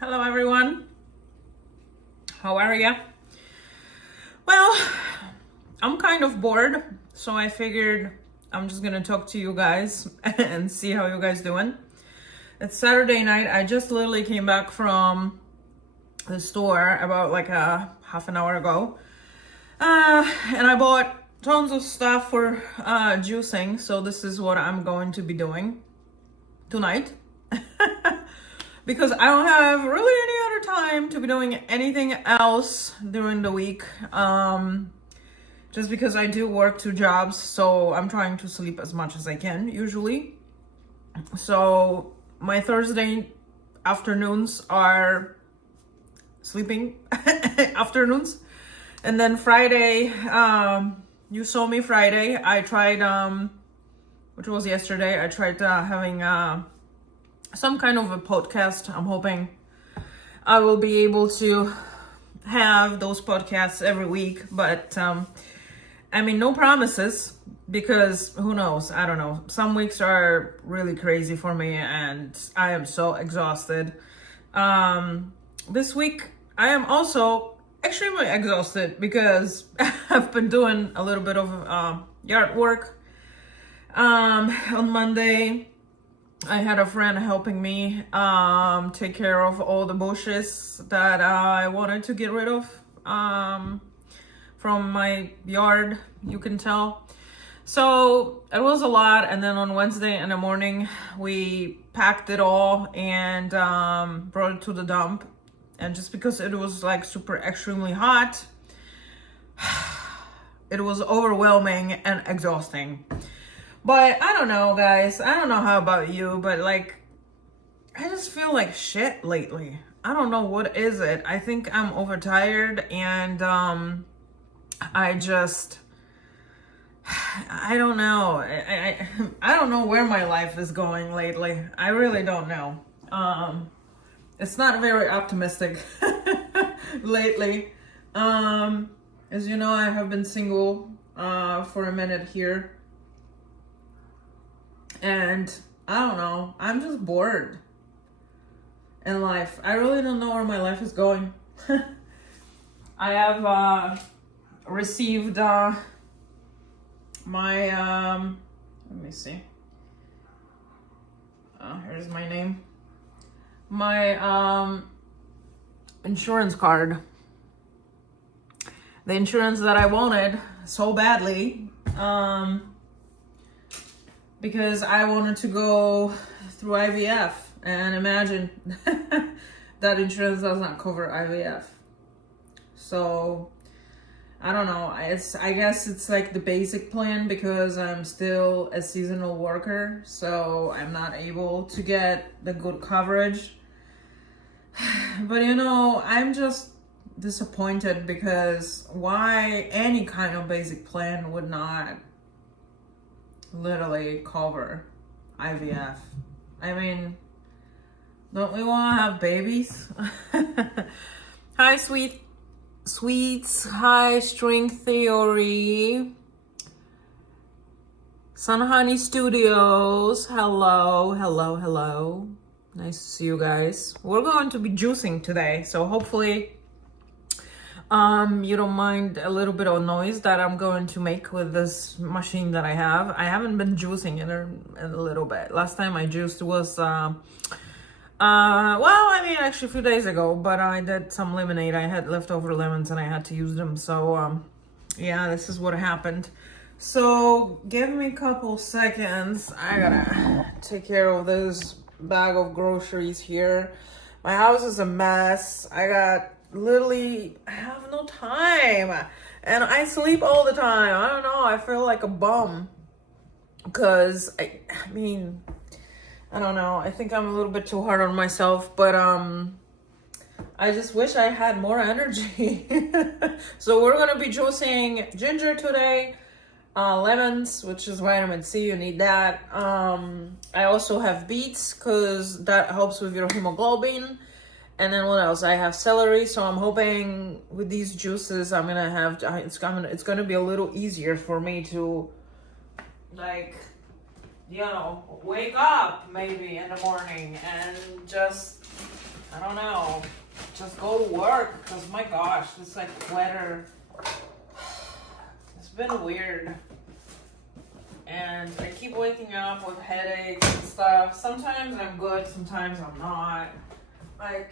Hello everyone. How are ya? Well, I'm kind of bored, so I figured I'm just gonna talk to you guys and see how you guys doing. It's Saturday night. I just literally came back from the store about like a half an hour ago. And I bought tons of stuff for juicing, so this is what I'm going to be doing tonight. Because I don't have really any other time to be doing anything else during the week. Just because I do work 2 jobs, so I'm trying to sleep as much as I can usually. So my Thursday afternoons are sleeping afternoons. And then Friday, you saw me Friday. I tried, which was yesterday, I tried having some kind of a podcast. I'm hoping I will be able to have those podcasts every week, but I mean, no promises, because who knows? I don't know. Some weeks are really crazy for me and I am so exhausted. This week I am also extremely exhausted because I've been doing a little bit of yard work. On Monday I had a friend helping me take care of all the bushes that I wanted to get rid of from my yard, you can tell. So it was a lot, and then on Wednesday in the morning we packed it all and brought it to the dump. And just because it was like super extremely hot, it was overwhelming and exhausting. But I don't know, guys. I don't know how about you, but like, I just feel like shit lately. I don't know what is it. I think I'm overtired, and I don't know. I don't know where my life is going lately. I really don't know. It's not very optimistic lately. As you know, I have been single for a minute here. And I don't know, I'm just bored in life. I really don't know where my life is going. I have received my, let me see. Here's my name. My insurance card. The insurance that I wanted so badly. Because I wanted to go through IVF, and imagine that insurance does not cover IVF. So I don't know. I guess it's like the basic plan, because I'm still a seasonal worker, so I'm not able to get the good coverage. But you know, I'm just disappointed, because why any kind of basic plan would not literally cover IVF. I mean, don't we want to have babies? Hi, sweets. Hi, String Theory. Sun Honey Studios. Hello. Nice to see you guys. We're going to be juicing today, so hopefully you don't mind a little bit of noise that I'm going to make with this machine that I have. I haven't been juicing in a little bit. Last time I juiced was, well, I mean, actually a few days ago, but I did some lemonade. I had leftover lemons and I had to use them. So, yeah, this is what happened. So, give me a couple seconds. I gotta take care of this bag of groceries here. My house is a mess. I have no time, and I sleep all the time. I don't know, I feel like a bum, because I mean, I don't know, I think I'm a little bit too hard on myself, but I just wish I had more energy. So we're gonna be juicing ginger today, lemons, which is vitamin C, you need that. I also have beets, because that helps with your hemoglobin. And then what else? I have celery, so I'm hoping with these juices I'm gonna have it's gonna be a little easier for me to, like, you know, wake up maybe in the morning and just I don't know. Just go to work, because my gosh, this like weather, it's been weird. And I keep waking up with headaches and stuff. Sometimes I'm good, sometimes I'm not. Like,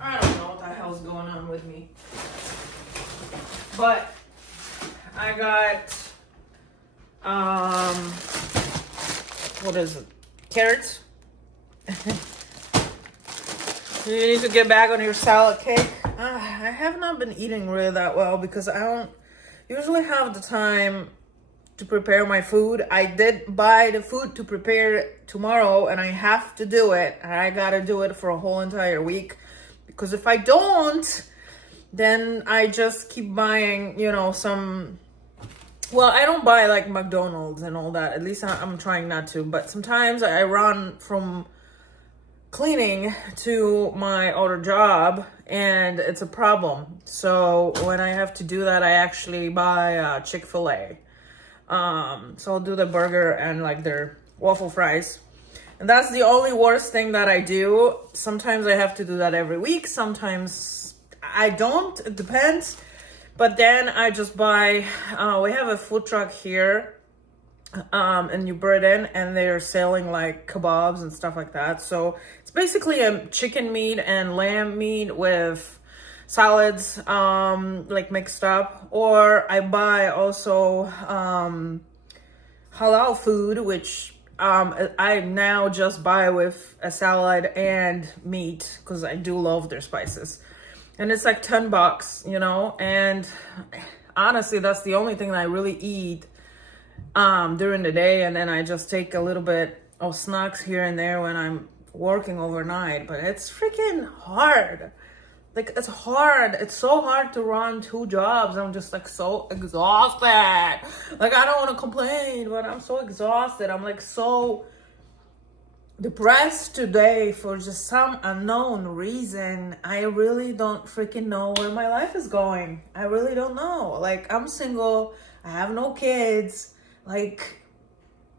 I don't know what the hell's going on with me. But I got, what is it? Carrots. You need to get back on your salad cake. I have not been eating really that well because I don't usually have the time to prepare my food. I did buy the food to prepare tomorrow and I have to do it. I gotta do it for a whole entire week because if I don't, then I just keep buying, you know, well, I don't buy like McDonald's and all that. At least I'm trying not to. But sometimes I run from cleaning to my other job and it's a problem. So when I have to do that, I actually buy Chick-fil-A. So I'll do the burger and like their waffle fries. And that's the only worst thing that I do. Sometimes I have to do that every week. Sometimes I don't. It depends. But then I just buy, we have a food truck here in New Britain and they're selling like kebabs and stuff like that. So it's basically a chicken meat and lamb meat with salads like mixed up. Or I buy also halal food, which I now just buy with a salad and meat because I do love their spices. And it's like $10, you know, and honestly, that's the only thing that I really eat during the day. And then I just take a little bit of snacks here and there when I'm working overnight. But it's freaking hard. Like, it's hard. It's so hard to run 2 jobs. I'm just like so exhausted. Like, I don't want to complain, but I'm so exhausted. I'm like so depressed today for just some unknown reason. I really don't freaking know where my life is going. I really don't know. Like, I'm single. I have no kids. Like,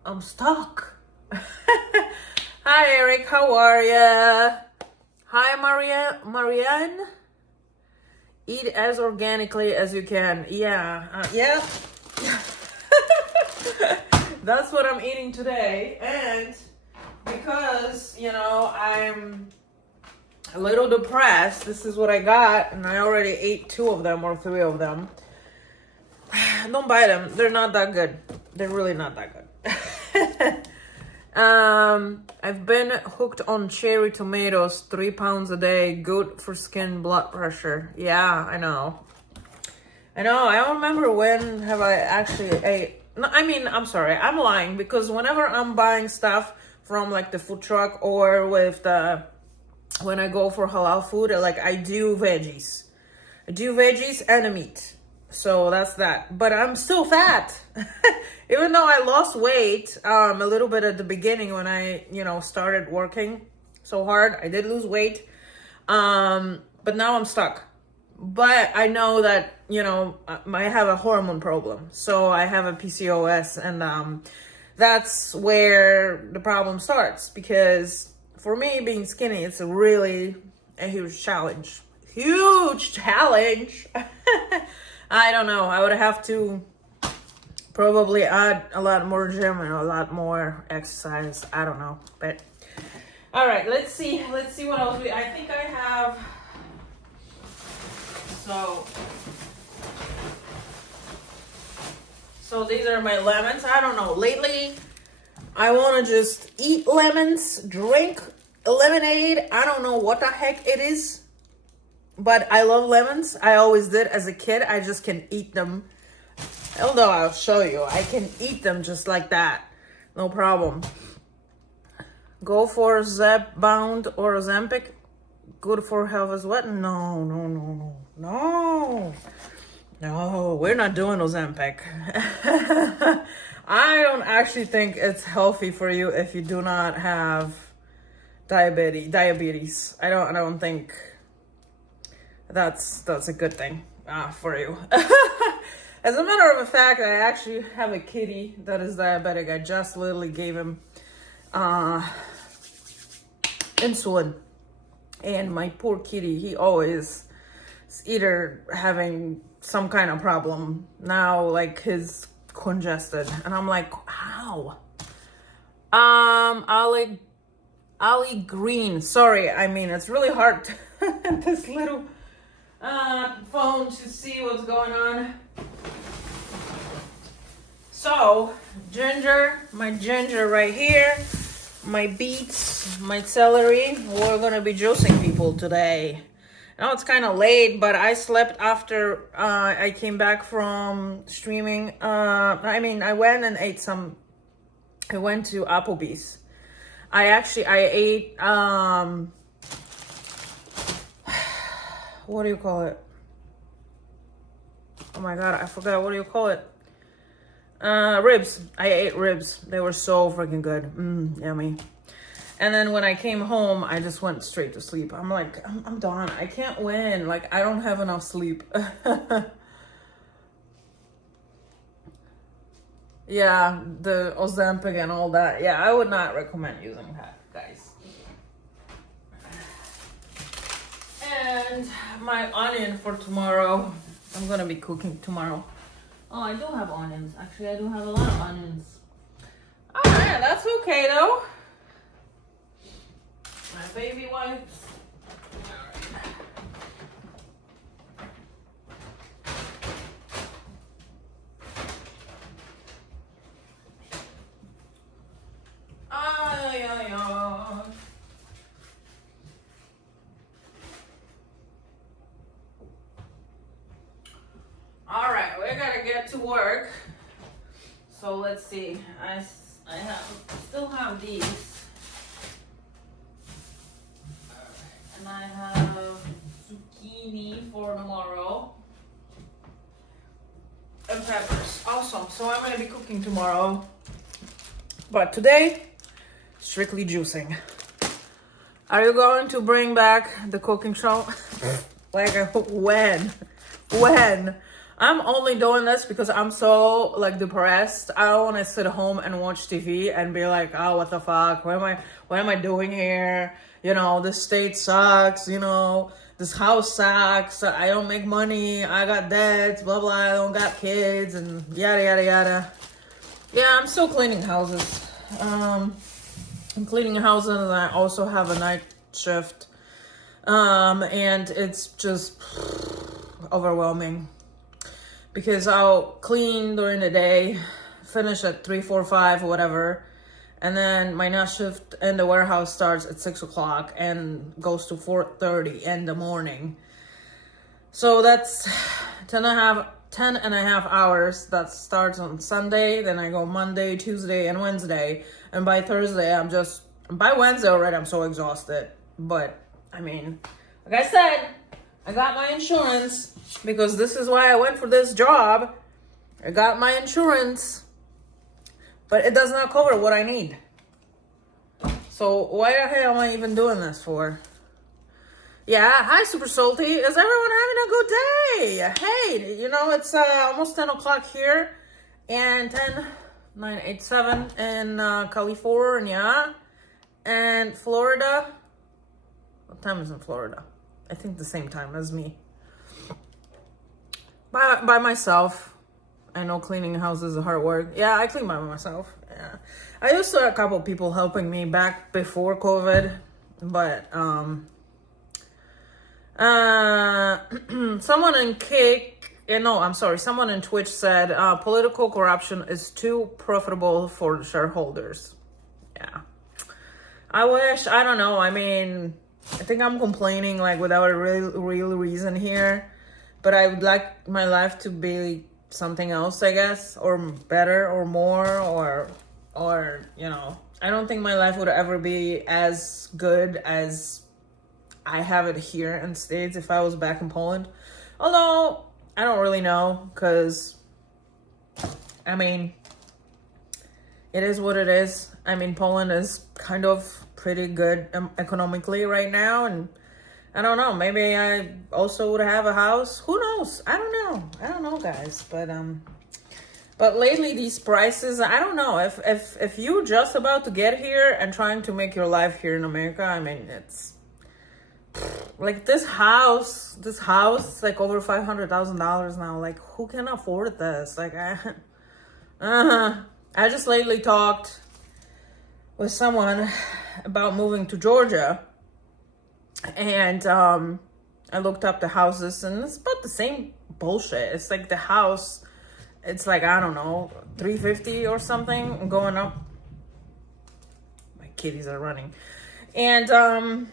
I'm stuck. Hi, Eric. How are ya? Hi, Marianne. Eat as organically as you can. Yeah. Yeah. That's what I'm eating today. And because, you know, I'm a little depressed, this is what I got. And I already ate 2 of them or 3 of them. Don't buy them. They're not that good. They're really not that good. I've been hooked on cherry tomatoes, 3 pounds a day, good for skin, blood pressure. Yeah, I know. I don't remember when have I actually ate. No, I mean, I'm sorry, I'm lying because whenever I'm buying stuff from like the food truck or when I go for halal food, like I do veggies. I do veggies and a meat. So that's that. But I'm still fat. Even though I lost weight a little bit at the beginning when I, you know, started working so hard. I did lose weight. But now I'm stuck. But I know that, you know, I have a hormone problem. So I have a PCOS and that's where the problem starts. Because for me, being skinny, it's really a huge challenge. Huge challenge. I don't know. I would have to probably add a lot more gym and a lot more exercise. I don't know. But all right, let's see. Let's see what else I think I have. So these are my lemons. I don't know. Lately, I want to just eat lemons, drink lemonade. I don't know what the heck it is. But I love lemons. I always did as a kid. I just can eat them. Although I'll show you. I can eat them just like that. No problem. Go for Zepbound or Ozempic. Good for health as well. No. No, we're not doing Ozempic. I don't actually think it's healthy for you if you do not have diabetes. I don't think that's a good thing for you. As a matter of fact, I actually have a kitty that is diabetic. I just literally gave him insulin And my poor kitty, he always is either having some kind of problem. Now, like, his congested. And I'm like, how? Ali Green. Sorry, I mean, it's really hard to this little phone to see what's going on. So, my ginger right here, my beets, my celery. We're gonna be juicing people today. Now it's kind of late, but I slept after I came back from streaming. I went and ate some. I went to Applebee's. I ate what do you call it? Oh my god, I forgot, what do you call it? Ribs. I ate ribs. They were so freaking good. Yummy. And then when I came home, I just went straight to sleep. I'm like, I'm done. I can't win. Like, I don't have enough sleep. Yeah, the Ozempic and all that. Yeah, I would not recommend using that, guys. And my onion for tomorrow. I'm gonna be cooking tomorrow. Oh, I do have onions. Actually, I do have a lot of onions. All right, that's okay though. My baby wipes. All right, we gotta get to work. So let's see. I still have these, and I have zucchini for tomorrow and peppers. Awesome. So I'm gonna be cooking tomorrow, but today strictly juicing. Are you going to bring back the cooking show? Like, when? I'm only doing this because I'm so, like, depressed. I don't want to sit home and watch TV and be like, oh, what the fuck? What am I doing here? You know, this state sucks. You know, this house sucks. I don't make money. I got debts. Blah blah. I don't got kids and yada yada yada. Yeah, I'm still cleaning houses. I'm cleaning houses, and I also have a night shift. And it's just overwhelming. Because I'll clean during the day, finish at 3, 4, 5, whatever. And then my night shift in the warehouse starts at 6 o'clock and goes to 4:30 in the morning. So that's 10 and a half hours. That starts on Sunday. Then I go Monday, Tuesday, and Wednesday. And by Thursday, by Wednesday already, I'm so exhausted. But, I mean, like I said, I got my insurance because this is why I went for this job. I got my insurance, but it does not cover what I need. So why the hell am I even doing this for? Yeah, hi Super Salty. Is everyone having a good day? Hey, you know, it's almost 10 o'clock here and 9:07 in California and Florida. What time is in Florida? I think the same time as me. By myself. I know cleaning houses is hard work. Yeah, I clean by myself. Yeah, I used to have a couple of people helping me back before COVID, but someone in Twitch said political corruption is too profitable for shareholders. Yeah, I wish. I don't know. I mean, I think I'm complaining like without a real reason here, but I would like my life to be something else, I guess, or better or more, or you know, I don't think my life would ever be as good as I have it here in States if I was back in Poland. Although I don't really know, because I mean, it is what it is. I mean, Poland is kind of pretty good economically right now, and I don't know, maybe I also would have a house. Who knows? I don't know, guys. But lately these prices, I don't know. If you're just about to get here and trying to make your life here in America, I mean, Like this house, is like over $500,000 now. Like, who can afford this? Like, I just lately talked with someone about moving to Georgia, and I looked up the houses, and it's about the same bullshit. It's like the house, it's like, I don't know, 350 or something going up. My kitties are running. And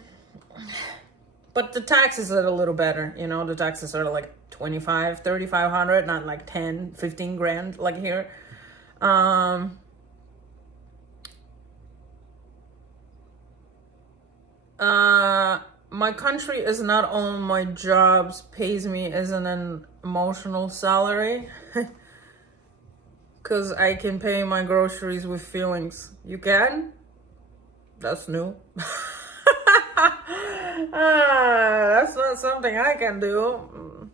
but the taxes are a little better, you know. The taxes are like 3,500, not like 10, 15 grand like here. My country is not all my jobs pays me as an emotional salary, because I can pay my groceries with feelings. You can? That's new. That's not something I can do.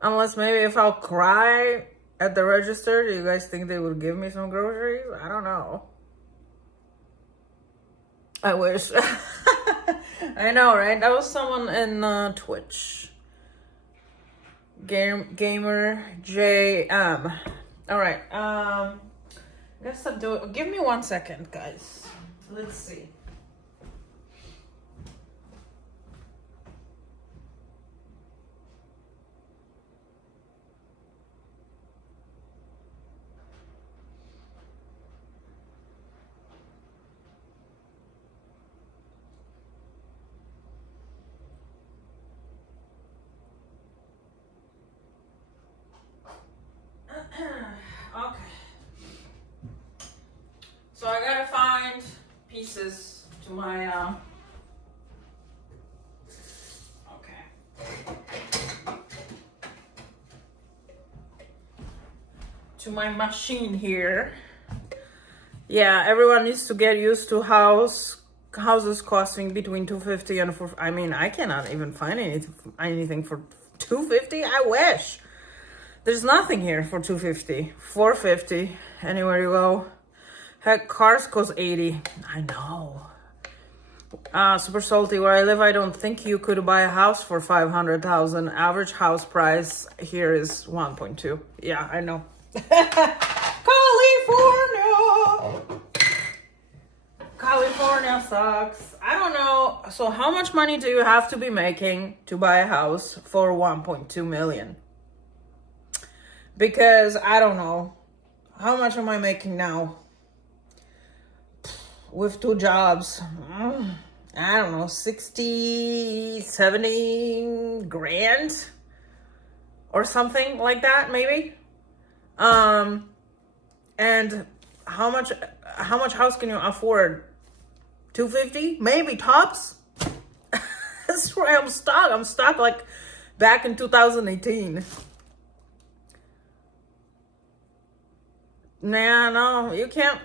Unless maybe if I'll cry at the register, do you guys think they would give me some groceries? I don't know. I wish. I know, right? That was someone in Twitch. Gamer JM. All right. Guess I'll do it. Give me 1 second, guys. Let's see. Okay. So I gotta find pieces to my to my machine here. Yeah, everyone needs to get used to houses costing between 250 and 4. I mean, I cannot even find anything for 250. I wish. There's nothing here for 250, 450, anywhere you go. Heck, cars cost 80. I know. Super salty. Where I live, I don't think you could buy a house for 500,000. Average house price here is 1.2. Yeah, I know. California sucks. I don't know. So how much money do you have to be making to buy a house for 1.2 million? Because I don't know. How much am I making now? With 2 jobs. I don't know, 60, 70 grand or something like that, maybe. And how much house can you afford? 250, maybe tops. That's where I'm stuck. I'm stuck like back in 2018. Nah, no, you can't.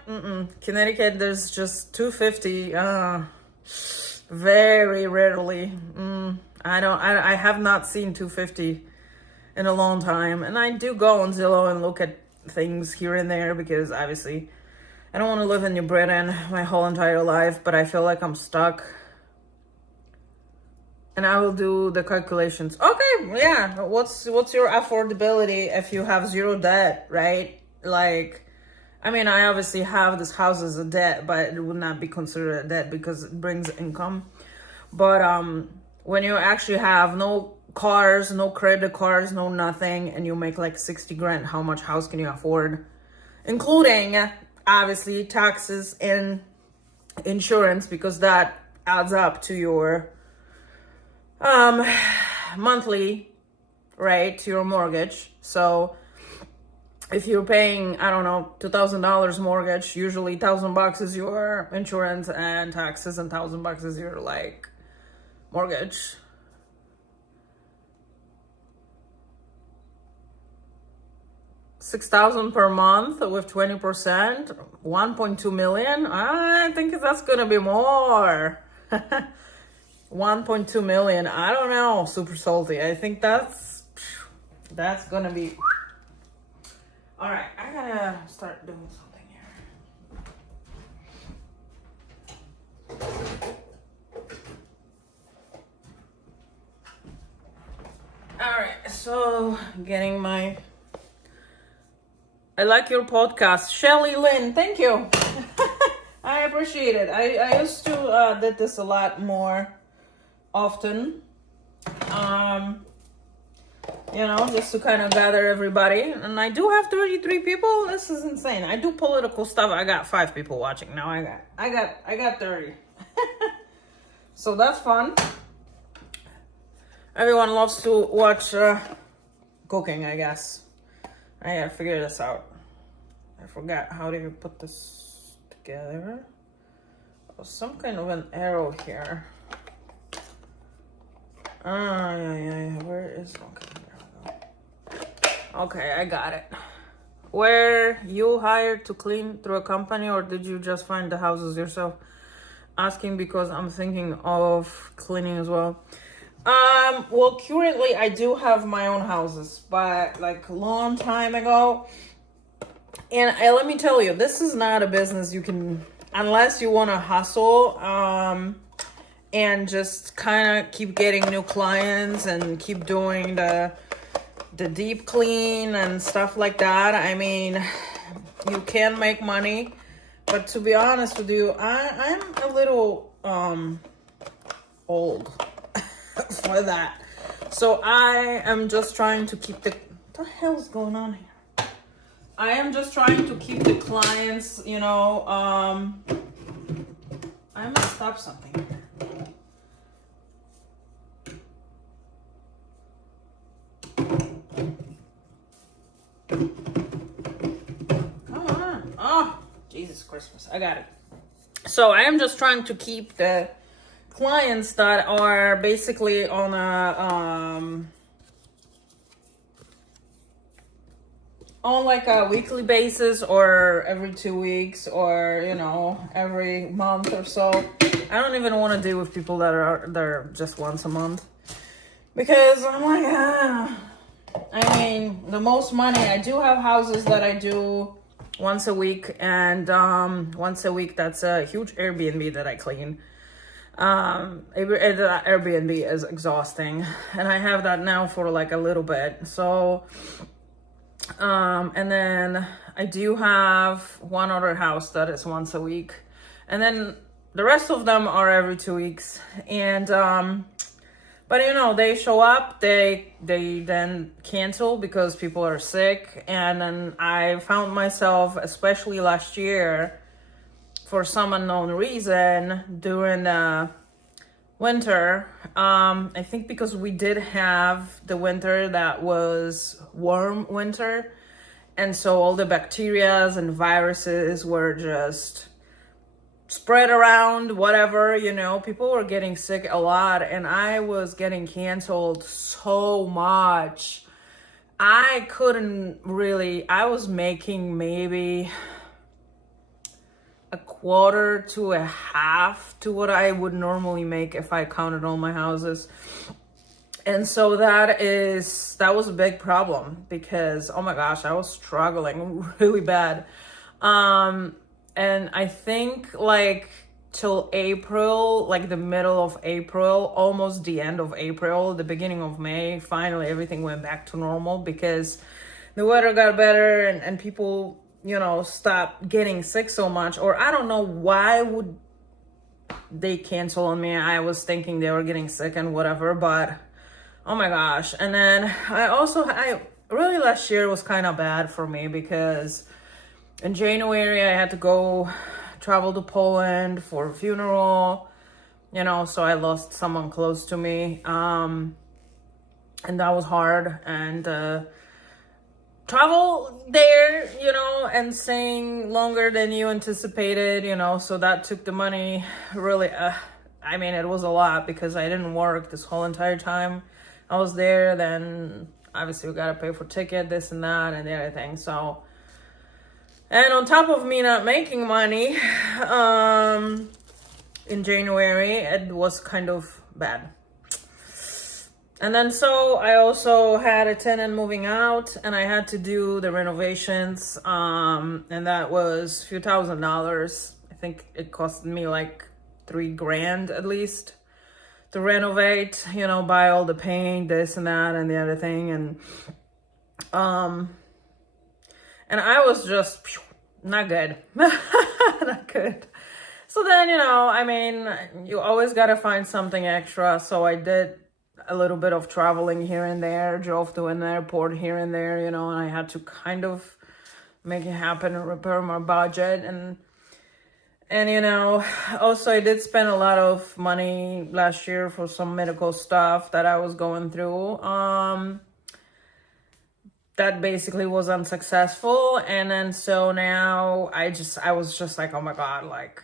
Connecticut, there's just 250. Very rarely. I have not seen 250 in a long time. And I do go on Zillow and look at things here and there, because obviously I don't want to live in New Britain my whole entire life, but I feel like I'm stuck. And I will do the calculations. Okay, yeah. What's your affordability if you have 0 debt, right? Like, I mean, I obviously have this house as a debt, but it would not be considered a debt because it brings income. But when you actually have no cars, no credit cards, no nothing, and you make like 60 grand, how much house can you afford? Including, obviously, taxes and insurance, because that adds up to your monthly, right, to your mortgage. So if you're paying, I don't know, $2,000 mortgage, usually $1,000 is your insurance and taxes, and $1,000 is your like mortgage. $6,000 per month with 20%, 1.2 million. I think that's gonna be more. 1.2 million. I don't know, super salty. I think that's gonna be. All right, I gotta start doing something here. right, so getting my... I like your podcast. Shelly Lynn, thank you. I appreciate it. I used to did this a lot more often. Just to kind of gather everybody. And I do have 33 people. This is insane. I do political stuff. I got 5 people watching now. I got 30. So that's fun. Everyone loves to watch cooking, I guess. I gotta figure this out. I forgot how do you put this together. Oh, some kind of an arrow here. Yeah. Where is... Okay, I got it. Were you hired to clean through a company or did you just find the houses yourself? Asking because I'm thinking of cleaning as well. Well, currently I do have my own houses, but like a long time ago. And let me tell you, this is not a business you can, unless you want to hustle, and just kind of keep getting new clients and keep doing the deep clean and stuff like that. I mean, you can make money, but to be honest with you, I'm a little old for that. So I am just trying to keep what the hell's going on here? I am just trying to keep the clients, I must stop something here. Come on. Oh, Jesus Christmas. I got it. So I am just trying to keep the clients that are basically on a weekly basis or every 2 weeks or every month or so. I don't even want to deal with people that are just once a month because I'm like I mean, the most money, I do have houses that I do once a week, and once a week that's a huge Airbnb that I clean. Airbnb is exhausting, and I have that now for like a little bit. So and then I do have one other house that is once a week, and then the rest of them are every 2 weeks. And but they show up, they then cancel because people are sick. And then I found myself, especially last year, for some unknown reason, during the winter, I think because we did have the winter that was warm winter, and so all the bacterias and viruses were just spread around, whatever, people were getting sick a lot, and I was getting canceled so much. I was making maybe a quarter to a half to what I would normally make if I counted all my houses. And so that was a big problem because, oh my gosh, I was struggling really bad. And I think like till April, like the middle of April, almost the end of April, the beginning of May, finally everything went back to normal because the weather got better and people, stopped getting sick so much. Or I don't know why would they cancel on me. I was thinking they were getting sick and whatever, but oh my gosh. And then I really last year was kind of bad for me because in January, I had to travel to Poland for a funeral, so I lost someone close to me. And that was hard. And travel there, and staying longer than you anticipated, so that took the money really. It was a lot because I didn't work this whole entire time I was there. Then obviously we got to pay for ticket, this and that, and everything. So. And on top of me not making money, in January, it was kind of bad. And then so I also had a tenant moving out and I had to do the renovations. And that was a few $1,000s. I think it cost me like $3,000 at least to renovate, buy all the paint, this and that and the other thing. And I was just not good. Not good. So then, you always got to find something extra. So I did a little bit of traveling here and there, drove to an airport here and there, and I had to kind of make it happen and repair my budget. And also I did spend a lot of money last year for some medical stuff that I was going through. That basically was unsuccessful. And then so now I was just like, oh my God, like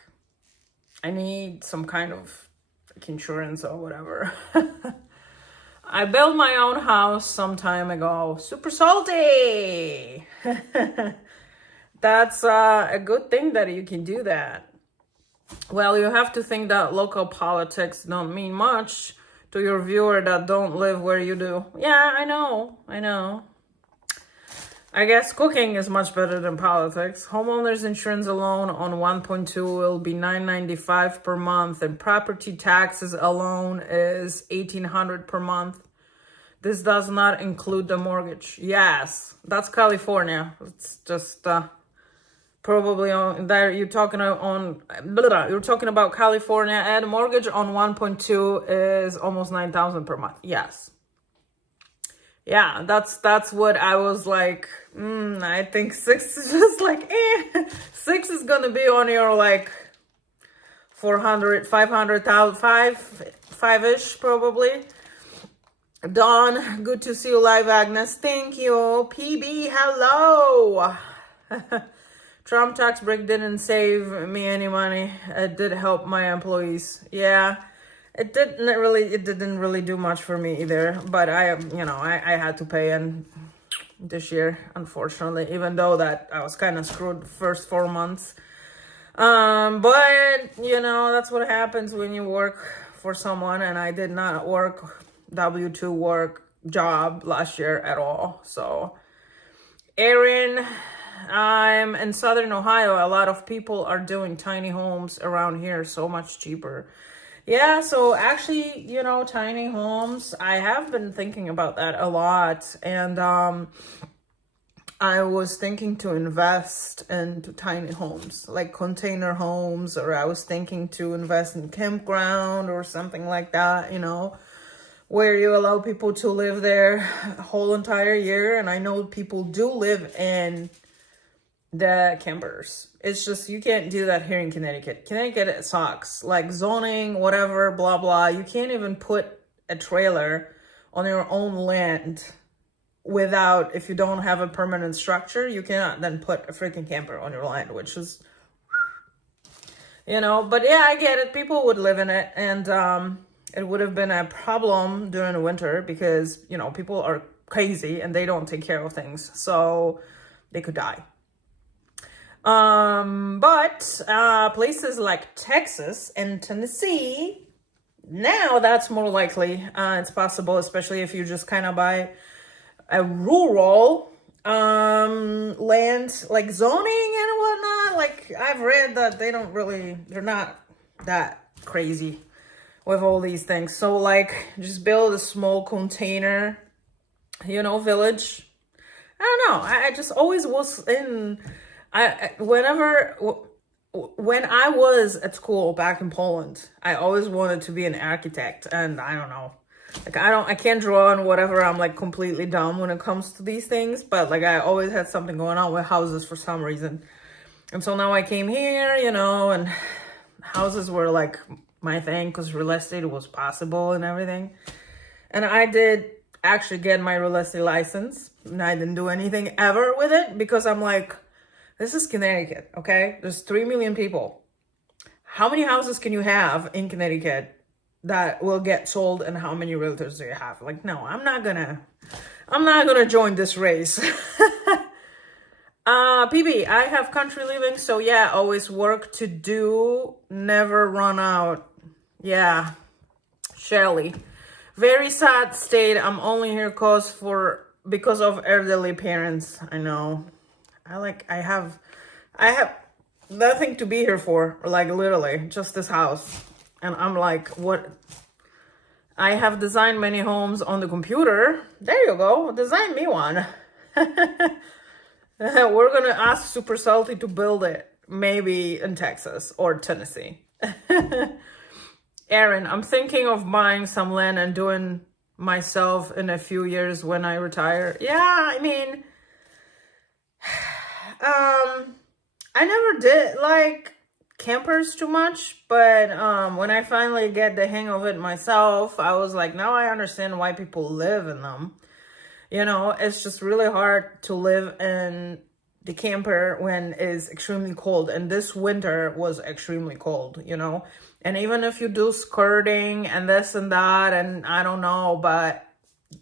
I need some kind of insurance or whatever. I built my own house some time ago. Super salty. That's a good thing that you can do that. Well, you have to think that local politics don't mean much to your viewer that don't live where you do. Yeah, I know. I guess cooking is much better than politics. Homeowners insurance alone on 1.2 will be $995 per month, and property taxes alone is $1,800 per month. This does not include the mortgage. Yes, that's California. It's just probably on there. You're talking about California, and mortgage on 1.2 is almost $9,000 per month. Yes. Yeah, that's what I was like. I think 6 is just like, 6 is gonna be on your like 400, 500,000, 5-ish probably. Dawn, good to see you live, Agnes. Thank you. PB, hello. Trump tax break didn't save me any money. It did help my employees. Yeah. It didn't really do much for me either, but I had to pay in this year, unfortunately, even though that I was kind of screwed the first 4 months. But that's what happens when you work for someone, and I did not work W-2 work job last year at all. So, Erin, I'm in Southern Ohio. A lot of people are doing tiny homes around here, so much cheaper. Yeah, so actually, tiny homes, I have been thinking about that a lot. And I was thinking to invest into tiny homes, like container homes, or I was thinking to invest in campground or something like that, where you allow people to live there a whole entire year. And I know people do live in the campers. It's just, you can't do that here in Connecticut. Connecticut, it sucks. Like zoning, whatever, blah, blah. You can't even put a trailer on your own land without, if you don't have a permanent structure, you cannot then put a freaking camper on your land, which is, but yeah, I get it. People would live in it, and it would have been a problem during the winter because, people are crazy and they don't take care of things. So they could die. But places like Texas and Tennessee, now that's more likely. It's possible, especially if you just kind of buy a rural land, like zoning and whatnot. Like I've read that they're not that crazy with all these things. So like just build a small container, village. I don't know. I just always was in... when I was at school back in Poland, I always wanted to be an architect, and I don't know, like I can't draw and whatever. I'm like completely dumb when it comes to these things, but like I always had something going on with houses for some reason. And so now I came here, and houses were like my thing because real estate was possible and everything. And I did actually get my real estate license, and I didn't do anything ever with it because I'm like, this is Connecticut, okay? There's 3 million people. How many houses can you have in Connecticut that will get sold, and how many realtors do you have? Like, no, I'm not gonna join this race. PB, I have country living, so yeah, always work to do, never run out. Yeah, Shelley. Very sad state. I'm only here because of elderly parents. I know. I have nothing to be here for, like literally just this house. And I'm like, what? I have designed many homes on the computer. There you go. Design me one. We're gonna ask Super Salty to build it, maybe in Texas or Tennessee. Aaron, I'm thinking of buying some land and doing myself in a few years when I retire. Yeah, I mean, I never did like campers too much, but when I finally get the hang of it myself, I was like, now I understand why people live in them. You know, it's just really hard to live in the camper when it's extremely cold. And this winter was extremely cold, you know. And even if you do skirting and this and that, and I don't know, but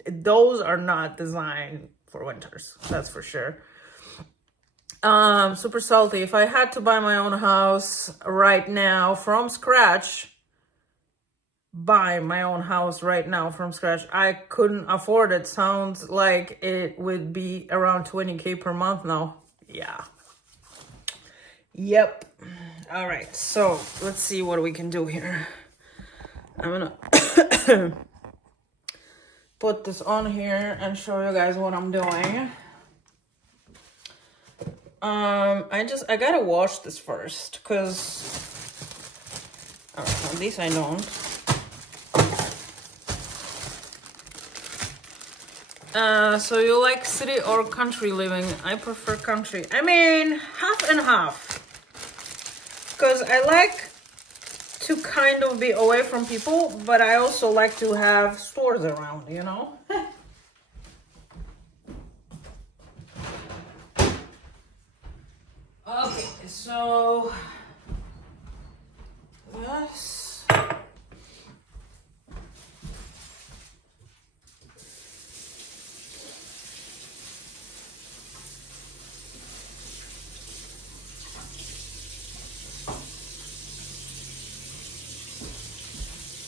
those are not designed for winters. That's for sure. Super Salty. If I had to buy my own house right now from scratch, I couldn't afford it. Sounds like it would be around 20K per month now. Yeah. Yep. All right. So let's see what we can do here. I'm gonna put this on here and show you guys what I'm doing. I gotta wash this first because at least I don't. So you like city or country living? I prefer country. I mean, half and half. Because I like to kind of be away from people, but I also like to have stores around, you know? Okay, so yes.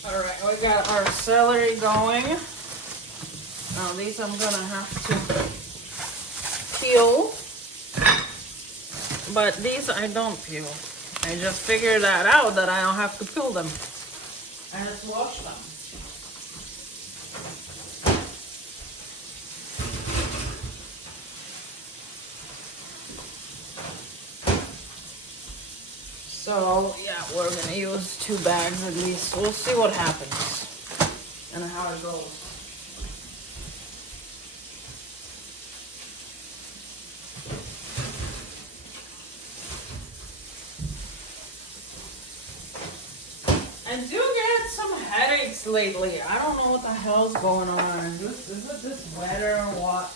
All right, we got our celery going. Now these I'm gonna have to peel, but these I don't peel. I just figured that out that I don't have to peel them. I just wash them. So yeah, we're gonna use 2 bags at least. We'll see what happens and how it goes. I do get some headaches lately. I don't know what the hell's going on. Is it this weather or what?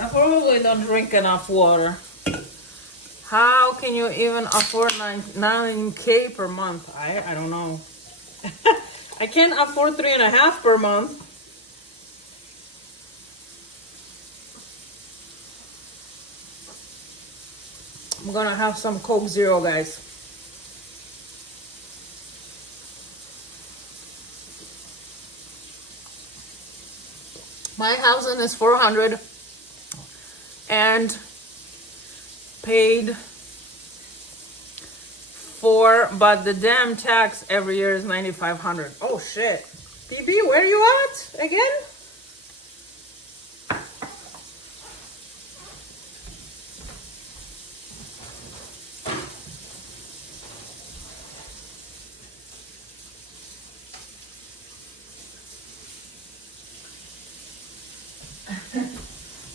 I probably don't drink enough water. How can you even afford 9K per month? I don't know. I can't afford 3.5 per month. I'm gonna have some Coke Zero, guys. My housing is 400 and paid for, but the damn tax every year is 9,500. Oh shit. BB, where you at again?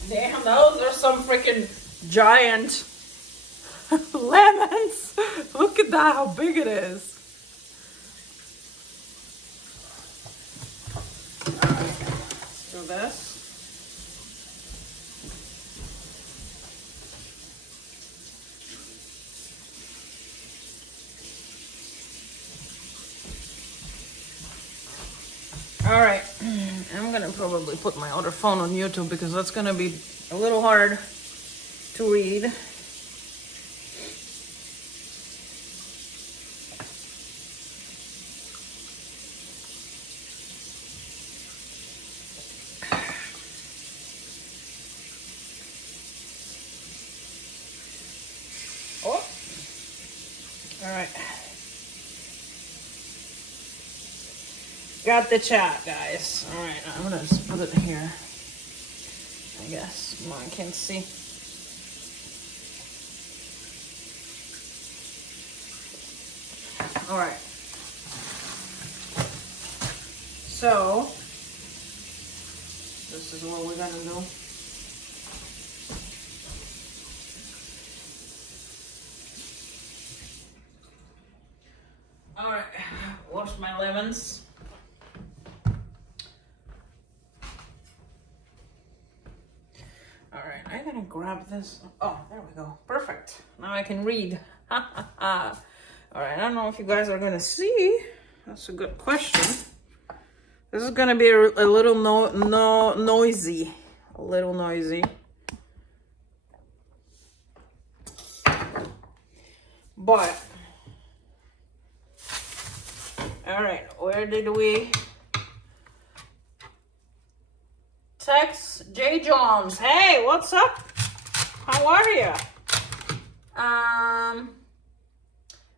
Damn, those are some freaking giant lemons. Look at that, how big it is. Alright, let's do this. Alright, I'm gonna probably put my other phone on YouTube because that's gonna be a little hard to read. Oh, All right. Got the chat, guys. All right, I'm gonna just put it here. I guess I can't see. All right. So this is what we're gonna do. All right. Wash my lemons. All right, I'm gonna grab this. Oh, there we go. Perfect. Now I can read. All right, I don't know if you guys are gonna see. That's a good question. This is gonna be a little noisy. A little noisy. But, all right, where did we? Text J. Jones. Hey, what's up? How are you?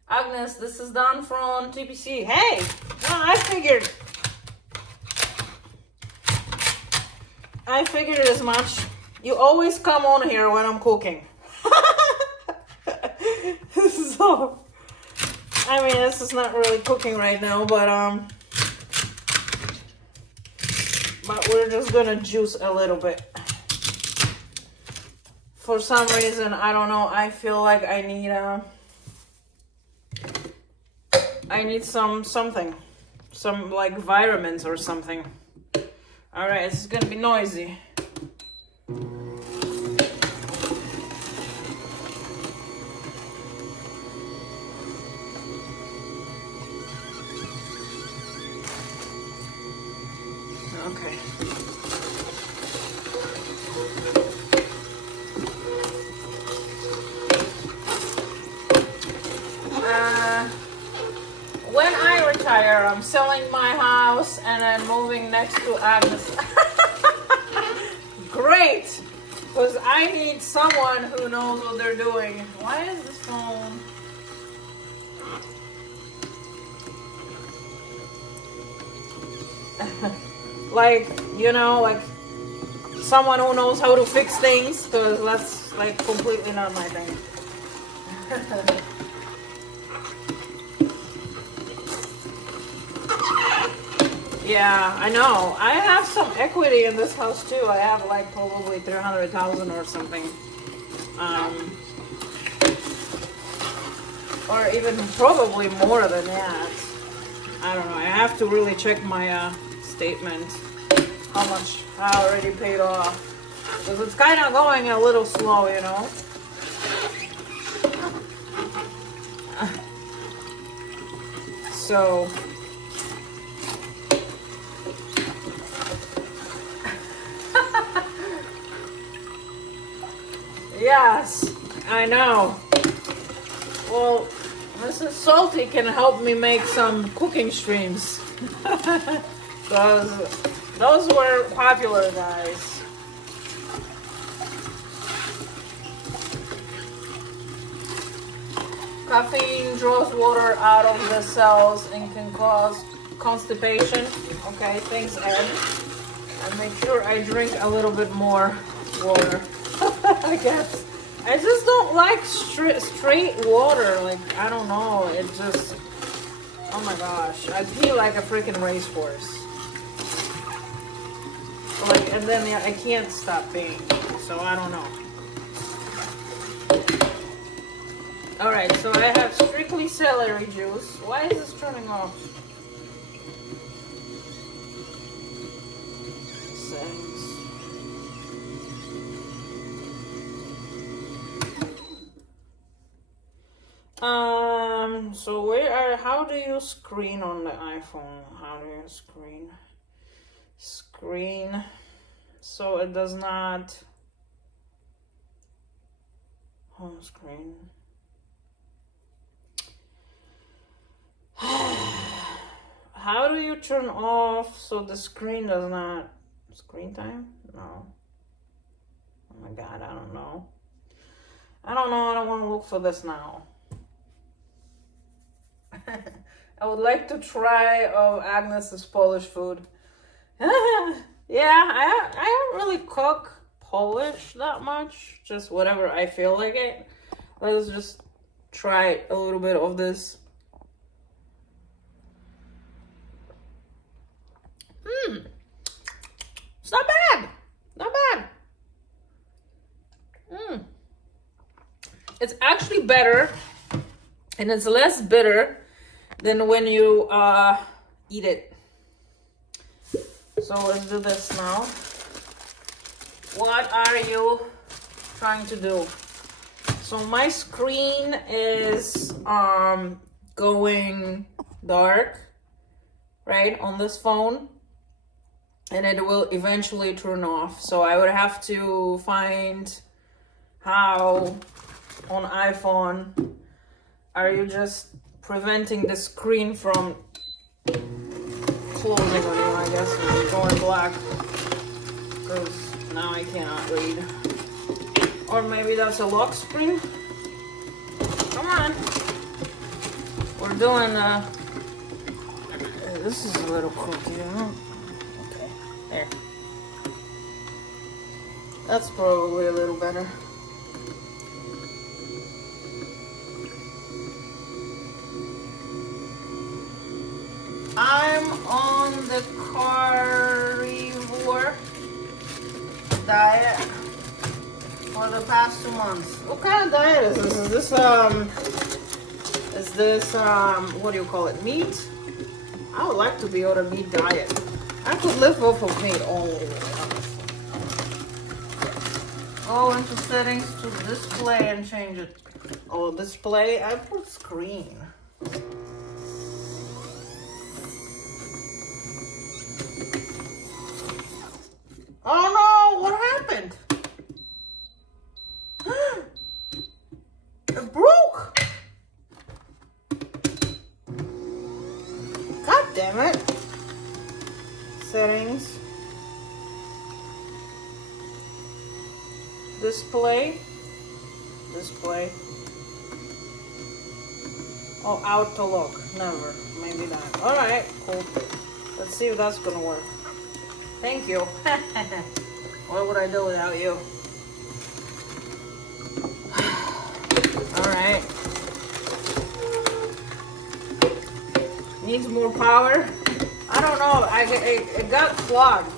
Agnes, this is Don from TPC. Hey, well, I figured as much. You always come on here when I'm cooking. So, I mean, this is not really cooking right now, but we're just gonna juice a little bit. For some reason, I don't know, I feel like I need something, some like vitamins or something. All right, this is gonna be noisy. Okay. When I retire, I'm selling my house and then moving next to Agnes. Great! Because I need someone who knows what they're doing. Why is this phone? Like, you know, like someone who knows how to fix things, because that's like completely not my thing. Yeah, I know. I have some equity in this house too. I have like probably 300,000 or something. Or even probably more than that. I don't know. I have to really check my statement. How much I already paid off. Because it's kind of going a little slow, you know. So... Yes, I know. Well, Mrs. Salty can help me make some cooking streams. Because those were popular, guys. Caffeine draws water out of the cells and can cause constipation. Okay, thanks, Ed. And make sure I drink a little bit more water. I guess. I just don't like straight water. Like, I don't know. It just... Oh my gosh. I pee like a freaking racehorse. Like, and then I can't stop peeing. So I don't know. Alright, so I have strictly celery juice. Why is this turning off? So how do you screen on the iPhone? How do you screen so it does not home screen? How do you turn off so the screen does not screen time? No. Oh my god, I don't know. I don't want to look for this now. I would like to try Agnes's Polish food. Yeah, I don't really cook Polish that much. Just whatever I feel like it. Let's just try a little bit of this. It's not bad. Not bad. It's actually better, and it's less bitter than when you eat it. So let's do this now. What are you trying to do? So my screen is going dark, right, on this phone, and it will eventually turn off. So I would have to find how on iPhone are you just preventing the screen from closing on you, I guess, and going black, because now I cannot read. Or maybe that's a lock screen. Come on. We're doing this is a little crooked, you know? Okay, there. That's probably a little better. I'm on the carnivore diet for the past 2 months. What kind of diet is this? Is this what do you call it? Meat? I would like to be on a meat diet. I could live off of meat only, honestly. Go into settings to display and change it. Oh, display? I put screen. Oh no, what happened? It broke! God damn it. Settings. Display. Display. Oh, out to look. Never. Maybe not. Alright, cool. Let's see if that's gonna work. Thank you. What would I do without you? Alright. Needs more power? I don't know. It got clogged.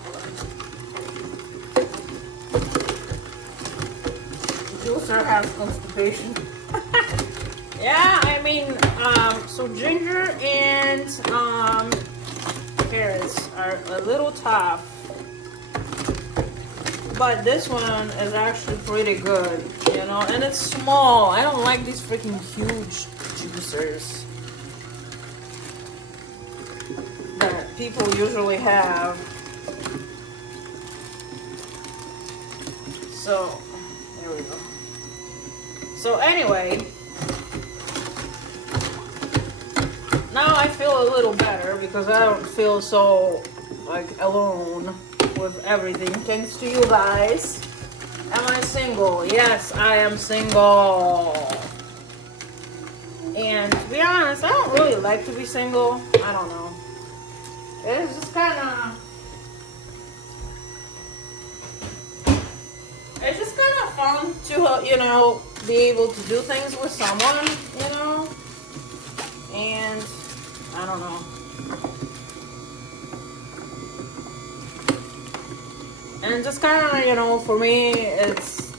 Juicer has constipation. Yeah, I mean, so ginger and carrots are a little tough, but this one is actually pretty good, you know, and it's small. I don't like these freaking huge juicers that people usually have. So, there we go. So anyway, now I feel a little better because I don't feel so like alone with everything. Thanks to you guys. Am I single? Yes, I am single. And to be honest, I don't really like to be single. I don't know. It's just kind of fun to, you know, be able to do things with someone, you know. And I don't know. And just kind of, you know, for me, it's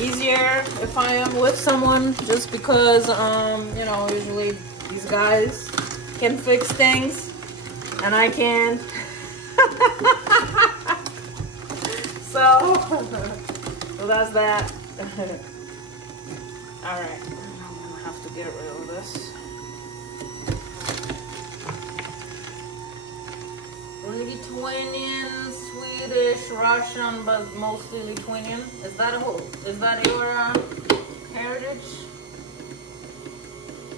easier if I am with someone just because, you know, usually these guys can fix things and I can't. So that's that. Alright, I'm gonna have to get rid of this. Lithuanian, Swedish, Russian, but mostly Lithuanian. Is that your heritage?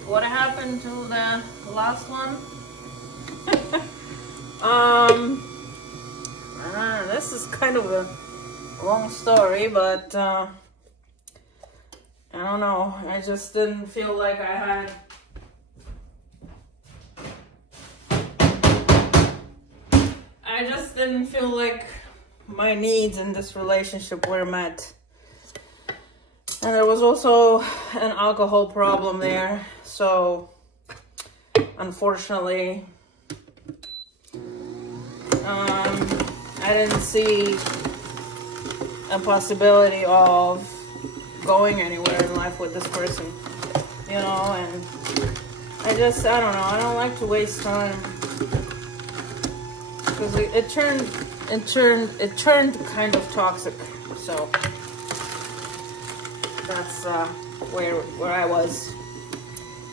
What happened to the last one? This is kind of a long story, but I don't know. I just didn't feel like I had didn't feel like my needs in this relationship were met. And there was also an alcohol problem there. So, unfortunately, I didn't see a possibility of going anywhere in life with this person, you know, and I don't know, I don't like to waste time, because it turned kind of toxic, so that's where I was.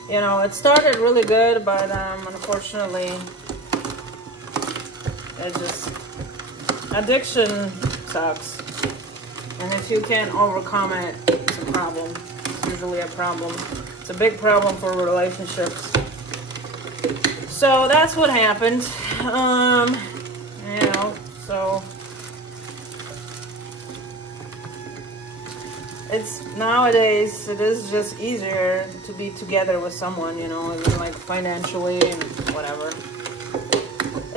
You know, it started really good, but unfortunately, addiction sucks. And if you can't overcome it, it's a problem. It's usually a problem. It's a big problem for relationships. So that's what happened. You know, so nowadays it is just easier to be together with someone, you know, and like financially and whatever.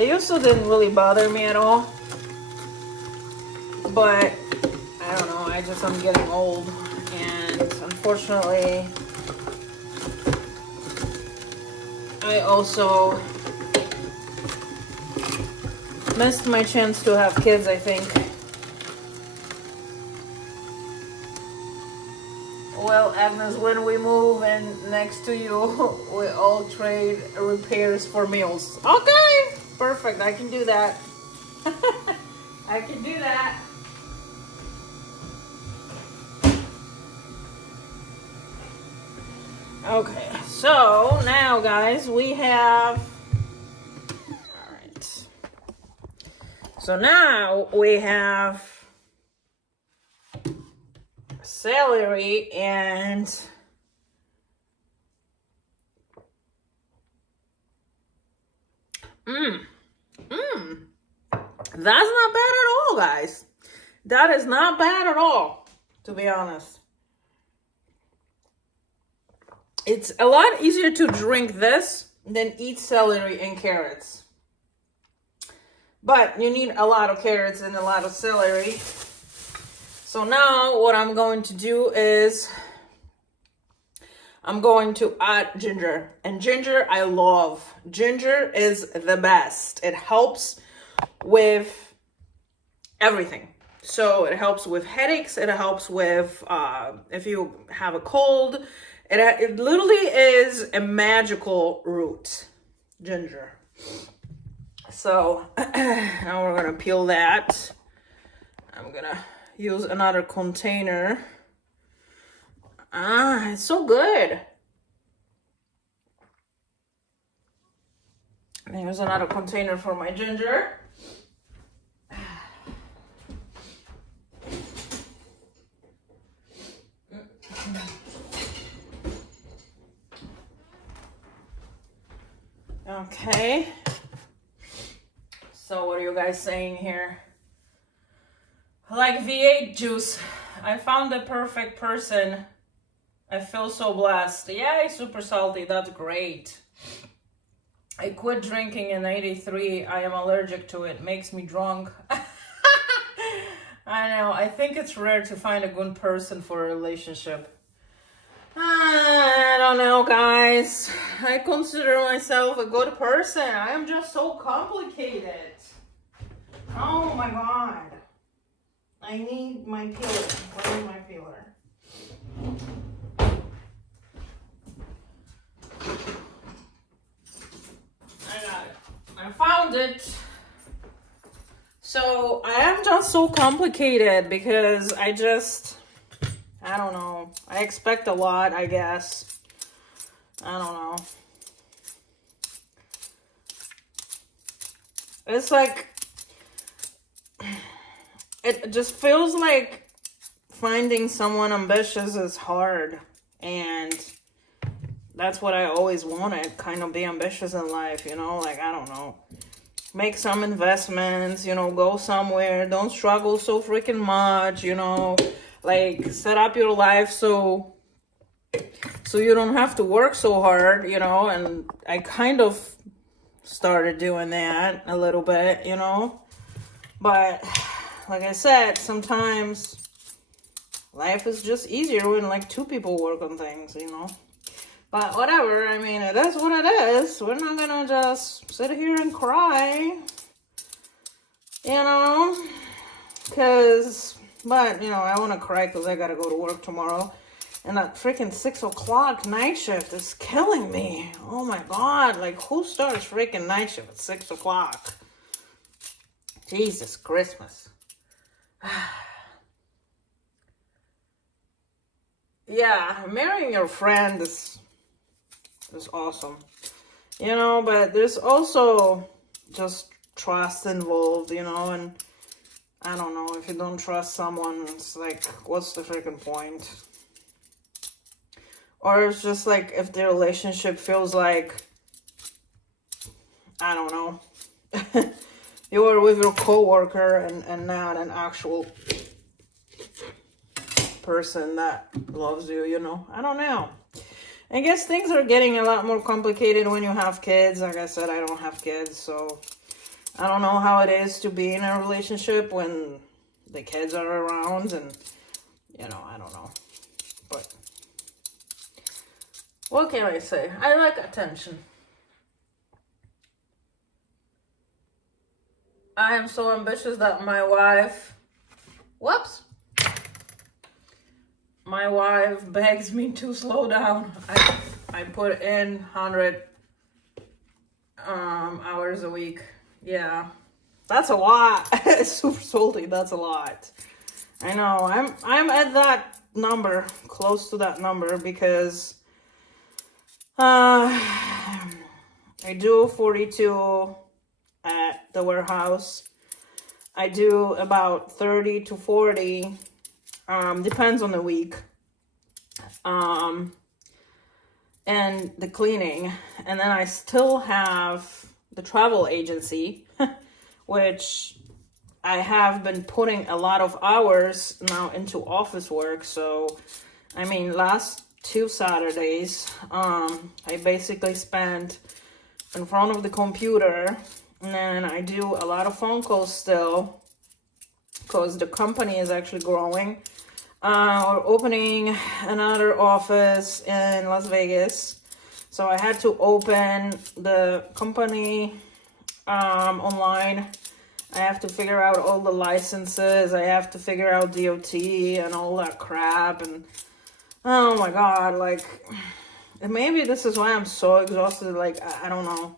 It used to didn't really bother me at all. But I don't know, I'm getting old, and unfortunately I also missed my chance to have kids, I think. Well, Agnes, when we move in next to you, we all trade repairs for meals. Okay, perfect, I can do that. I can do that. Okay, so now, guys, we have... Alright. So now we have celery and... That's not bad at all, guys. That is not bad at all, to be honest. It's a lot easier to drink this than eat celery and carrots. But you need a lot of carrots and a lot of celery. So now what I'm going to do is I'm going to add ginger. And ginger I love. Ginger is the best. It helps with everything. So it helps with headaches. It helps with if you have a cold. It literally is a magical root, ginger. So now we're gonna peel that. I'm gonna use another container. It's so good. Here's another container for my ginger. Okay. So what are you guys saying here? Like V8 juice. I found the perfect person. I feel so blessed. Yay, super salty. That's great. I quit drinking in '83. I am allergic to it. Makes me drunk. I know. I think it's rare to find a good person for a relationship. I don't know, guys. I consider myself a good person. I am just so complicated. Oh my god. I need my peeler. Where is my peeler? I got it. I found it. So I am just so complicated because I don't know. I expect a lot, I guess. I don't know. It's like, it just feels like finding someone ambitious is hard. And that's what I always wanted. Kind of be ambitious in life, you know? Like, I don't know. Make some investments, you know, go somewhere. Don't struggle so freaking much, you know? Like, set up your life so you don't have to work so hard, you know? And I kind of started doing that a little bit, you know? But like I said, sometimes life is just easier when like two people work on things, you know. But whatever, I mean, it is what it is. We're not gonna just sit here and cry, you know, but, you know, I want to cry because I gotta go to work tomorrow. And that freaking 6 o'clock night shift is killing me. Oh my God, like who starts freaking night shift at 6 o'clock? Jesus Christmas. Yeah, marrying your friend is awesome. You know, but there's also just trust involved, you know, and I don't know, if you don't trust someone, it's like, what's the freaking point? Or it's just like, if the relationship feels like, I don't know, you are with your coworker and not an actual person that loves you, you know? I don't know. I guess things are getting a lot more complicated when you have kids. Like I said, I don't have kids, so I don't know how it is to be in a relationship when the kids are around, and, you know, I don't know. But what can I say? I like attention. I am so ambitious that my wife begs me to slow down. I put in 100 hours a week. Yeah, that's a lot. Super salty. That's a lot. I know. I'm at that number, close to that number, because I do 42 at the warehouse. I do about 30 to 40, depends on the week, and the cleaning. And then I still have the travel agency, which I have been putting a lot of hours now into office work. So, I mean, last 2 Saturdays, I basically spent in front of the computer, and then I do a lot of phone calls still, because the company is actually growing. We're opening another office in Las Vegas, so I had to open the company online. I have to figure out all the licenses. I have to figure out DOT and all that crap. And oh my God, like, maybe this is why I'm so exhausted. Like, I don't know.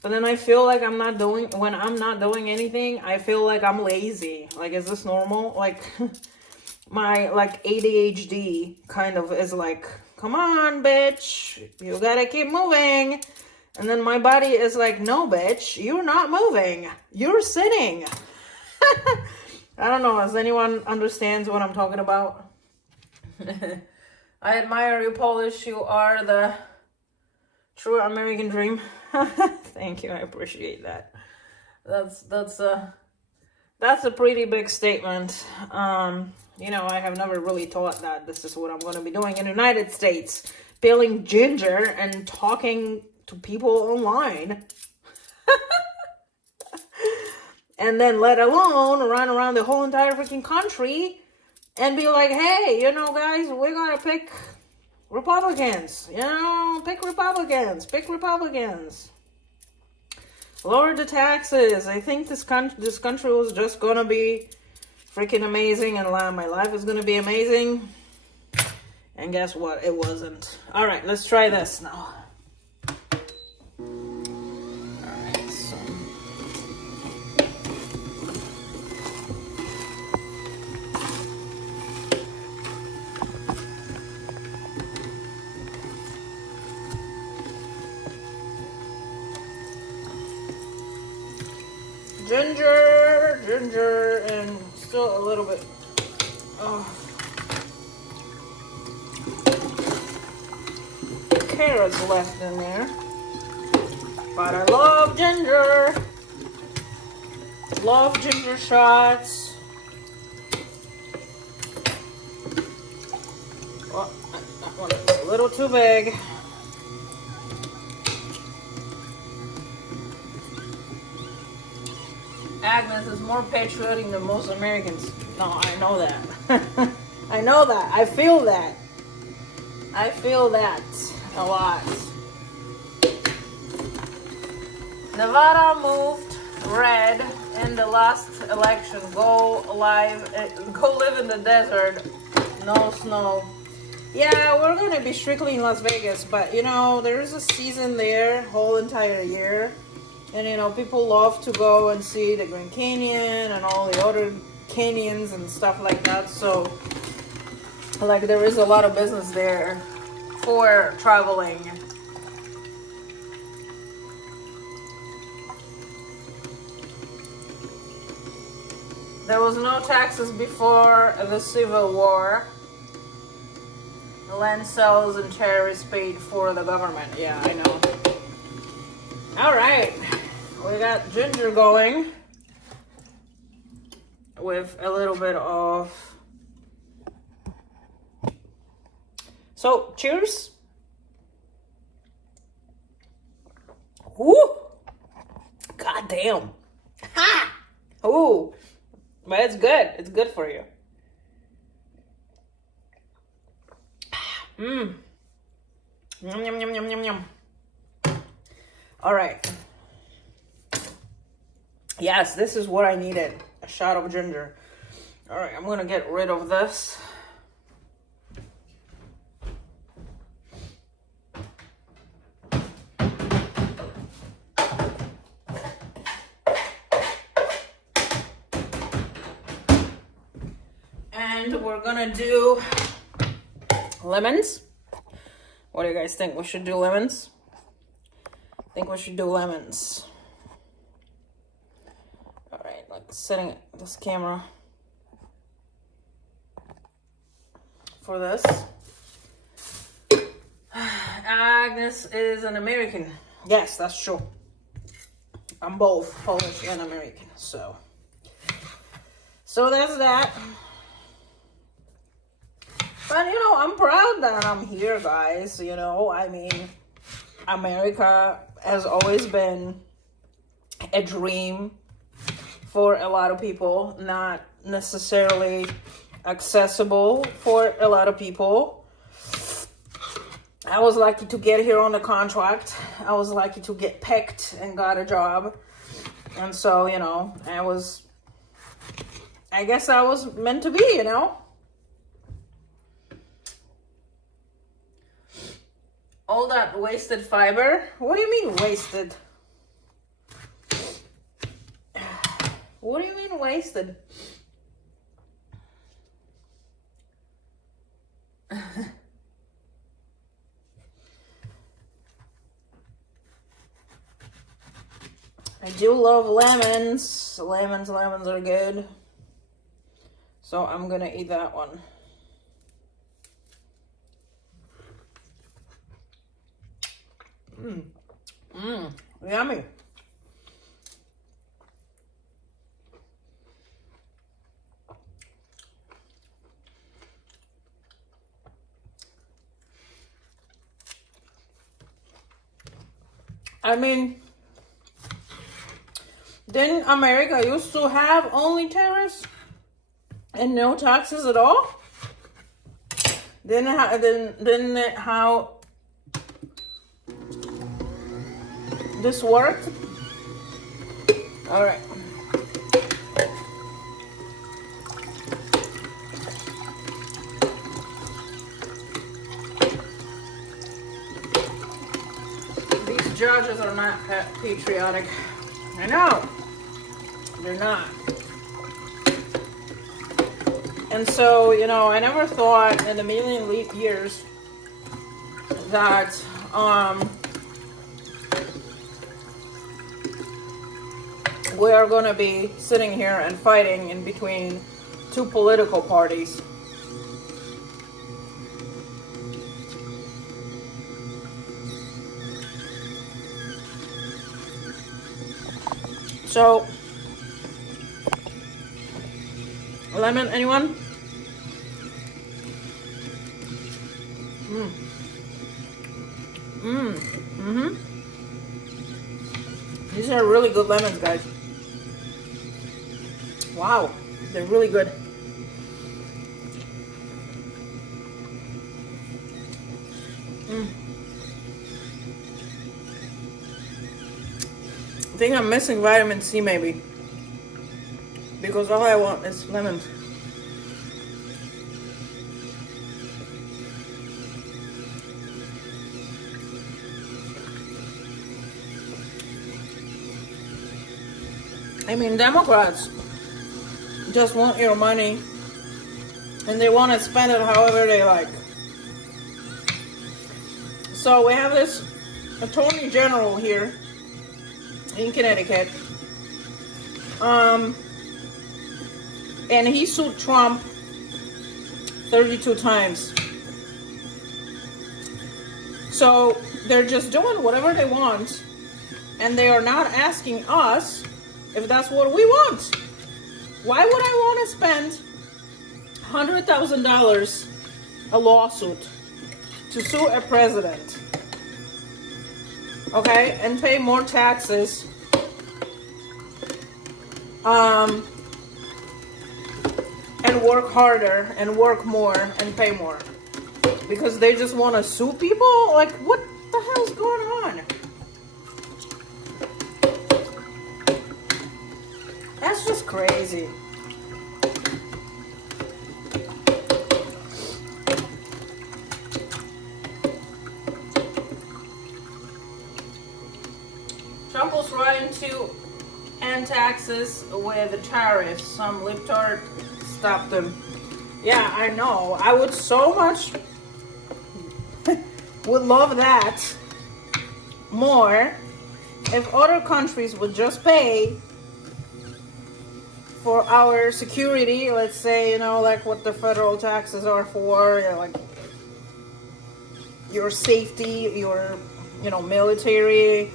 But then I feel like when I'm not doing anything, I feel like I'm lazy. Like, is this normal? Like, my, like, ADHD kind of is like, come on, bitch, you gotta keep moving. And then my body is like, no, bitch, you're not moving. You're sitting. I don't know. Does anyone understands what I'm talking about? I admire you, Polish. You are the true American dream. Thank you. I appreciate that. That's a pretty big statement. You know, I have never really thought that this is what I'm going to be doing in the United States, peeling ginger and talking to people online. And then let alone run around the whole entire freaking country and be like, hey, you know, guys, we gotta pick Republicans. You know, pick Republicans. Lower the taxes. I think this country was just gonna be freaking amazing, and my life is gonna be amazing. And guess what? It wasn't. All right, let's try this now. Ginger, and still a little bit. Carrots left in there. But I love ginger. Love ginger shots. Oh, that one is a little too big. Agnes is more patriotic than most Americans. No, I know that. I know that. I feel that. I feel that a lot. Nevada moved red in the last election. Go live in the desert. No snow. Yeah, we're gonna be strictly in Las Vegas, but you know, there's a season there whole entire year. And you know, people love to go and see the Grand Canyon and all the other canyons and stuff like that. So, like, there is a lot of business there for traveling. There was no taxes before the Civil War. Land sales and tariffs paid for the government. Yeah, I know. All right. We got ginger going with a little bit of... So, cheers. Woo! God damn. Ha! Ooh. But it's good. It's good for you. Mmm. Yum, yum, yum, yum, yum, yum. All right. Yes, this is what I needed. A shot of ginger. All right, I'm going to get rid of this. And we're going to do lemons. What do you guys think? We should do lemons? I think we should do lemons. All right, like setting this camera for this. Agnes is an American. Yes, that's true. I'm both Polish and American, so that's that. But, you know, I'm proud that I'm here, guys. You know, I mean, America has always been a dream for a lot of people, not necessarily accessible for a lot of people. I was lucky to get here on a contract. I was lucky to get picked and got a job. And so, you know, I guess I was meant to be, you know. All that wasted fiber? What do you mean wasted? What do you mean wasted? I do love lemons. Lemons are good. So I'm gonna eat that one. Yummy. I mean, didn't America used to have only tariffs and no taxes at all? Didn't it how this worked? All right. These judges are not patriotic. I know. They're not. And so, you know, I never thought in a million years that we are going to be sitting here and fighting in between two political parties. So, lemon, anyone? These are really good lemons, guys. Wow, they're really good. I think I'm missing vitamin C maybe, because all I want is lemons. I mean, Democrats just want your money and they want to spend it however they like. So we have this attorney general here in Connecticut, and he sued Trump 32 times. So they're just doing whatever they want, and they are not asking us if that's what we want. Why would I want to spend $100,000 a lawsuit to sue a president, okay, and pay more taxes, and work harder and work more and pay more because they just want to sue people? Like, what the hell's going on? That's just crazy. Trump was trying to end taxes with the tariffs. Some libtard stopped them. Yeah, I know. I would so much would love that more if other countries would just pay for our security. Let's say, like what the federal taxes are for, like your safety, your, military,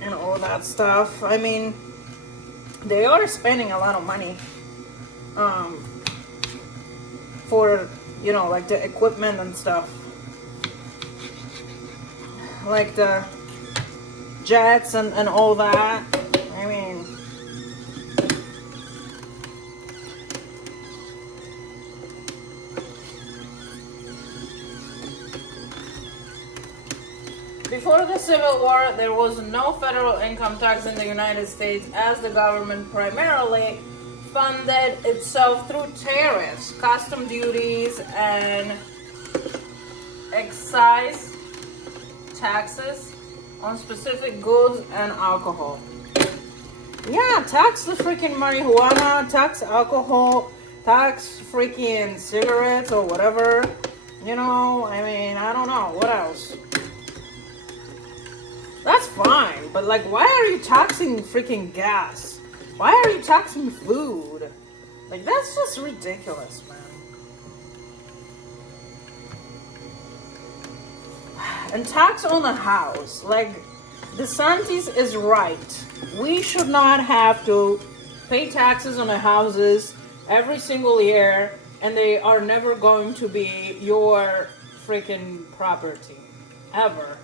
and all that stuff. I mean, they are spending a lot of money for, like the equipment and stuff. Like the jets and all that. I mean, before the Civil War, there was no federal income tax in the United States, as the government primarily funded itself through tariffs, custom duties, and excise taxes on specific goods and alcohol. Yeah, tax the freaking marijuana, tax alcohol, tax freaking cigarettes or whatever. I mean, I don't know. What else? That's fine, but like, why are you taxing freaking gas? Why are you taxing food? Like, that's just ridiculous, man. And tax on a house. Like, DeSantis is right. We should not have to pay taxes on the houses every single year, and they are never going to be your freaking property. Ever.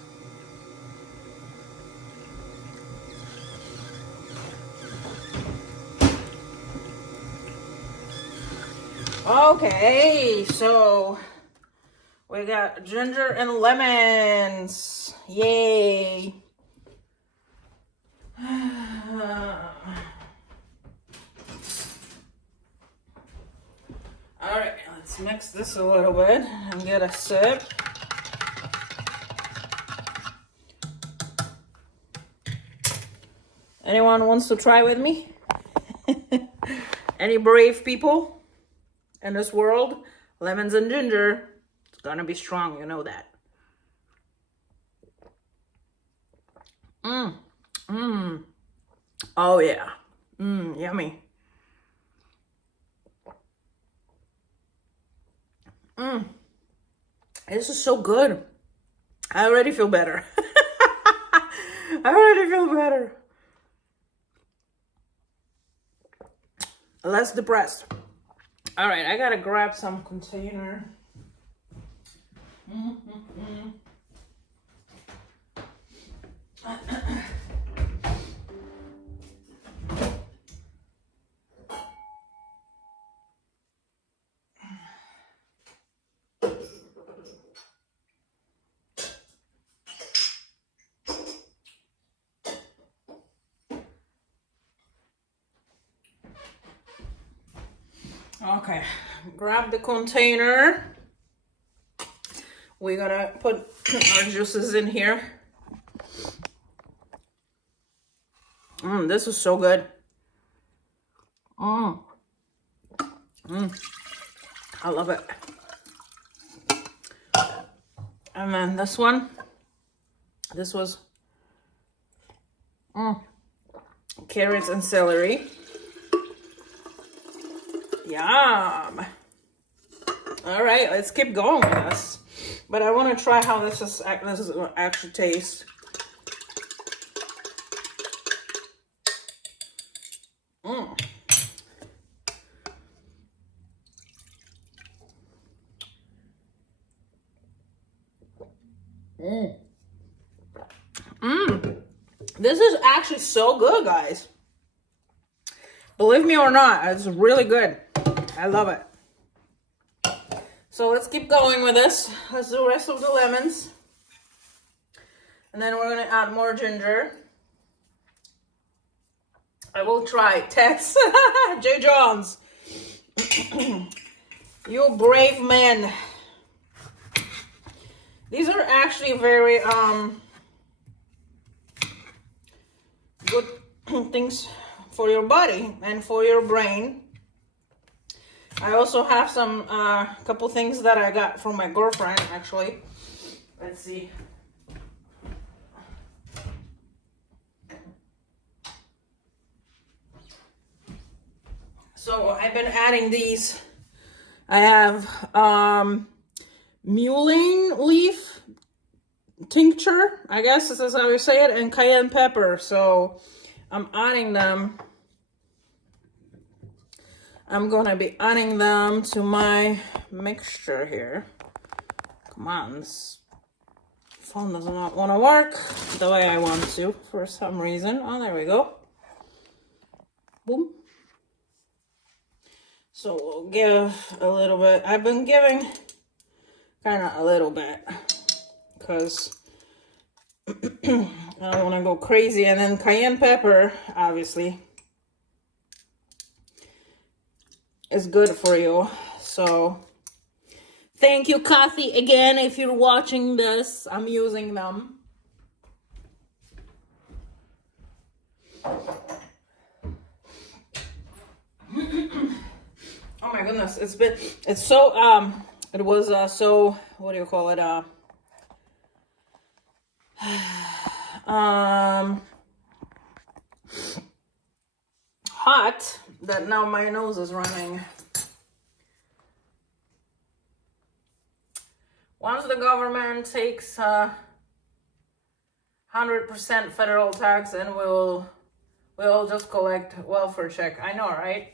Okay, so we got ginger and lemons. Yay. Alright, let's mix this a little bit and get a sip. Anyone wants to try with me? Any brave people in this world? Lemons and ginger. It's gonna be strong, you know that. Oh yeah. Yummy. This is so good. I already feel better. I already feel better. Less depressed. All right, I gotta grab some container. Okay, grab the container. We're gonna put our juices in here. This is so good. I love it. And then this one, this was carrots and celery. Yum. All right, let's keep going with this. But I want to try how this is actually taste. This is actually so good, guys. Believe me or not, it's really good. I love it. So let's keep going with this. Let's do the rest of the lemons. And then we're going to add more ginger. I will try. Tex. J. Johns. You brave man. These are actually very good things for your body and for your brain. I also have some couple things that I got from my girlfriend, actually. Let's see. So I've been adding these. I have mullein leaf tincture, I guess this is how you say it, and cayenne pepper. So I'm adding them. I'm gonna be adding them to my mixture here. Come on, this phone does not want to work the way I want to for some reason. Oh, there we go. Boom. So we'll give a little bit. I've been giving kind of a little bit because I don't want to go crazy. And then cayenne pepper, obviously, is good for you. So thank you, Kathy, again. If you're watching this, I'm using them. Oh my goodness, it's so it was so, what do you call it, hot that now my nose is running. Once the government takes 100% federal tax, and we'll just collect welfare check. I know, right?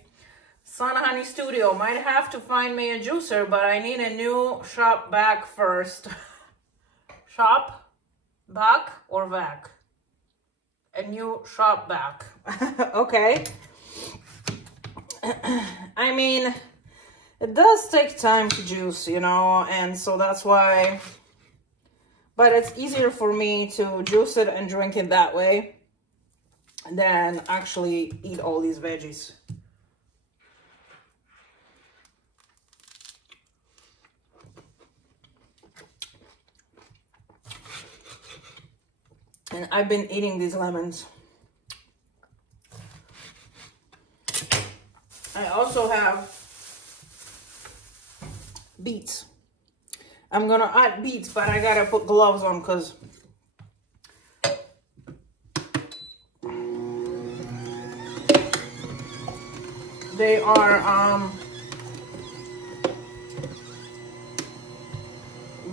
Sun Honey Studio might have to find me a juicer, but I need a new shop vac first. Shop vac or vac? A new shop vac. Okay. I mean, it does take time to juice, you know, and so that's why. But it's easier for me to juice it and drink it that way than actually eat all these veggies. And I've been eating these lemons. I also have beets. I'm gonna add beets, but I gotta put gloves on because they are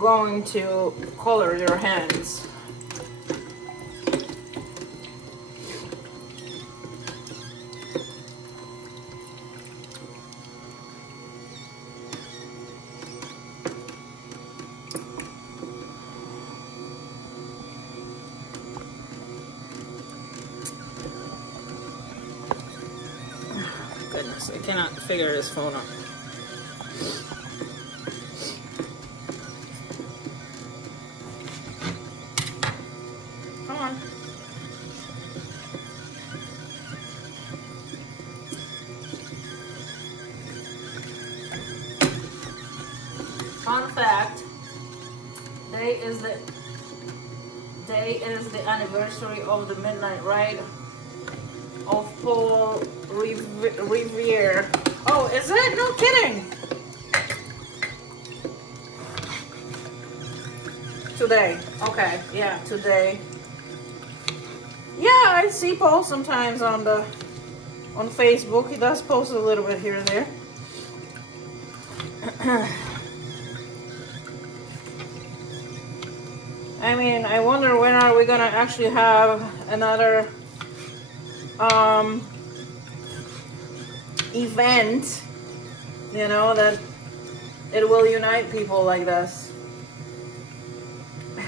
going to color your hands. Goodness, I cannot figure this phone out. Come on. fact, today is the anniversary of the midnight ride of Paul Revere. Oh, is it? No kidding. Today. Okay, yeah, today. Yeah, I see Paul sometimes on Facebook. He does post a little bit here and there. I mean, I wonder when are we gonna actually have another event, you know, that it will unite people like this.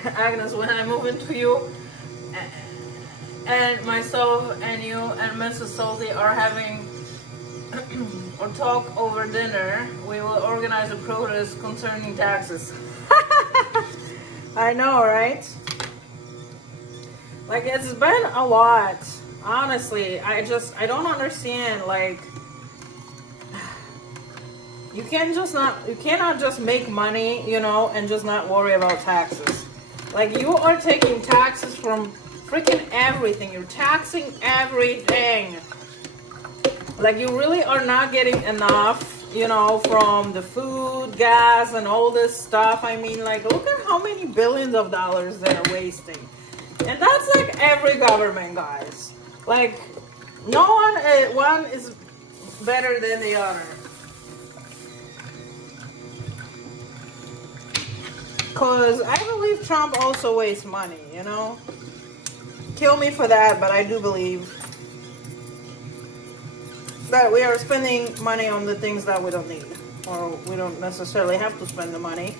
Agnes, when I move into you and myself and you and Mrs. Salty are having or talk over dinner, we will organize a protest concerning taxes. I know, right? Like, it's been a lot. Honestly, I don't understand. Like, you cannot just make money, you know, and just not worry about taxes. Like, you are taking taxes from freaking everything. You're taxing everything. Like, you really are not getting enough, you know, from the food, gas, and all this stuff. I mean, like, look at how many billions of dollars they're wasting. And that's like every government, guys. Like, no one is better than the other. Because I believe Trump also wastes money, you know. Kill me for that, but I do believe that we are spending money on the things that we don't need. Or we don't necessarily have to spend the money.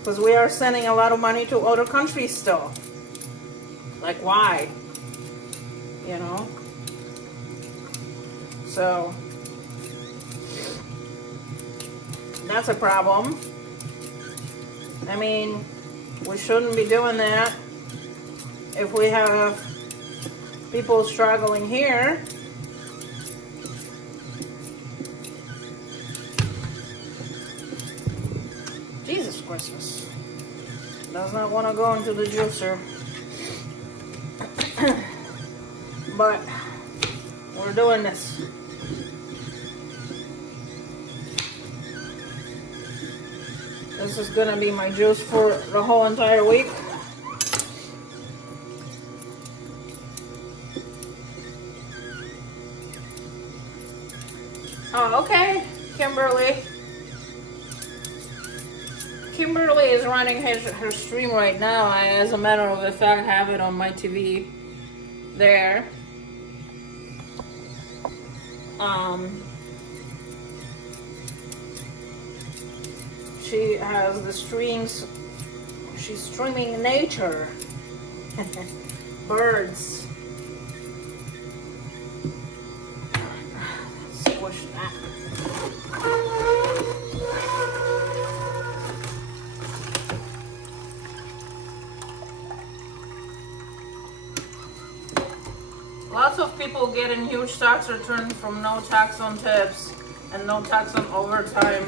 Because we are sending a lot of money to other countries still. Like, why? You know? So, that's a problem. I mean, we shouldn't be doing that if we have people struggling here. Jesus Christmas. Does not want to go into the juicer. But we're doing this. This is gonna be my juice for the whole entire week. Oh, okay, Kimberly. Kimberly is running her stream right now. I, as a matter of fact, have it on my TV there. She has the streams. She's streaming nature, birds. Squish that. Lots of people getting huge tax returns from no tax on tips and no tax on overtime.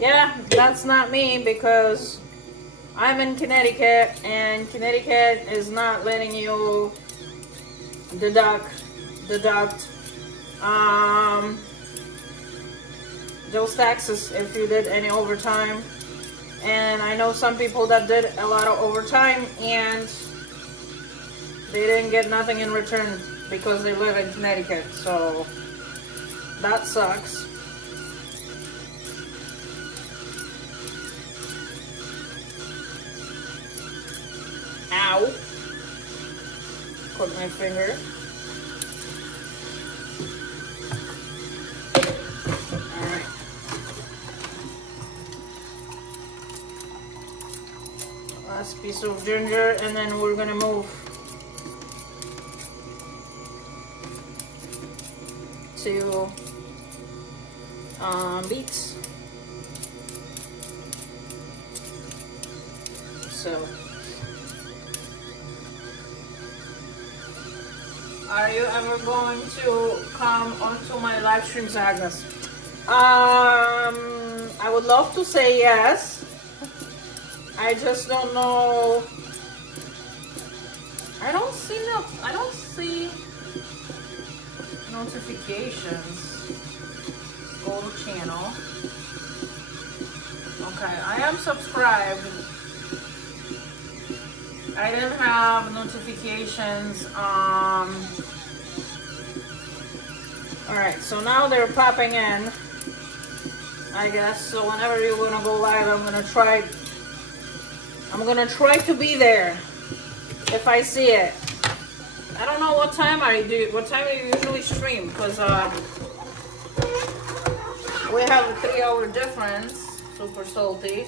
Yeah, that's not me because I'm in Connecticut and Connecticut is not letting you deduct those taxes if you did any overtime. And I know some people that did a lot of overtime and they didn't get nothing in return because they live in Connecticut, so that sucks. Ow. Put my finger. Alright. Last piece of ginger, and then we're gonna move to beets. So, are you ever going to come onto my live streams, Agnes? I would love to say yes. I just don't know. I don't see notifications. Go to channel. Okay, I am subscribed. I didn't have notifications. Alright, so now they're popping in, I guess. So whenever you're gonna go live, I'm gonna try to be there if I see it. I don't know what time you usually stream, because we have a 3-hour difference. Super salty.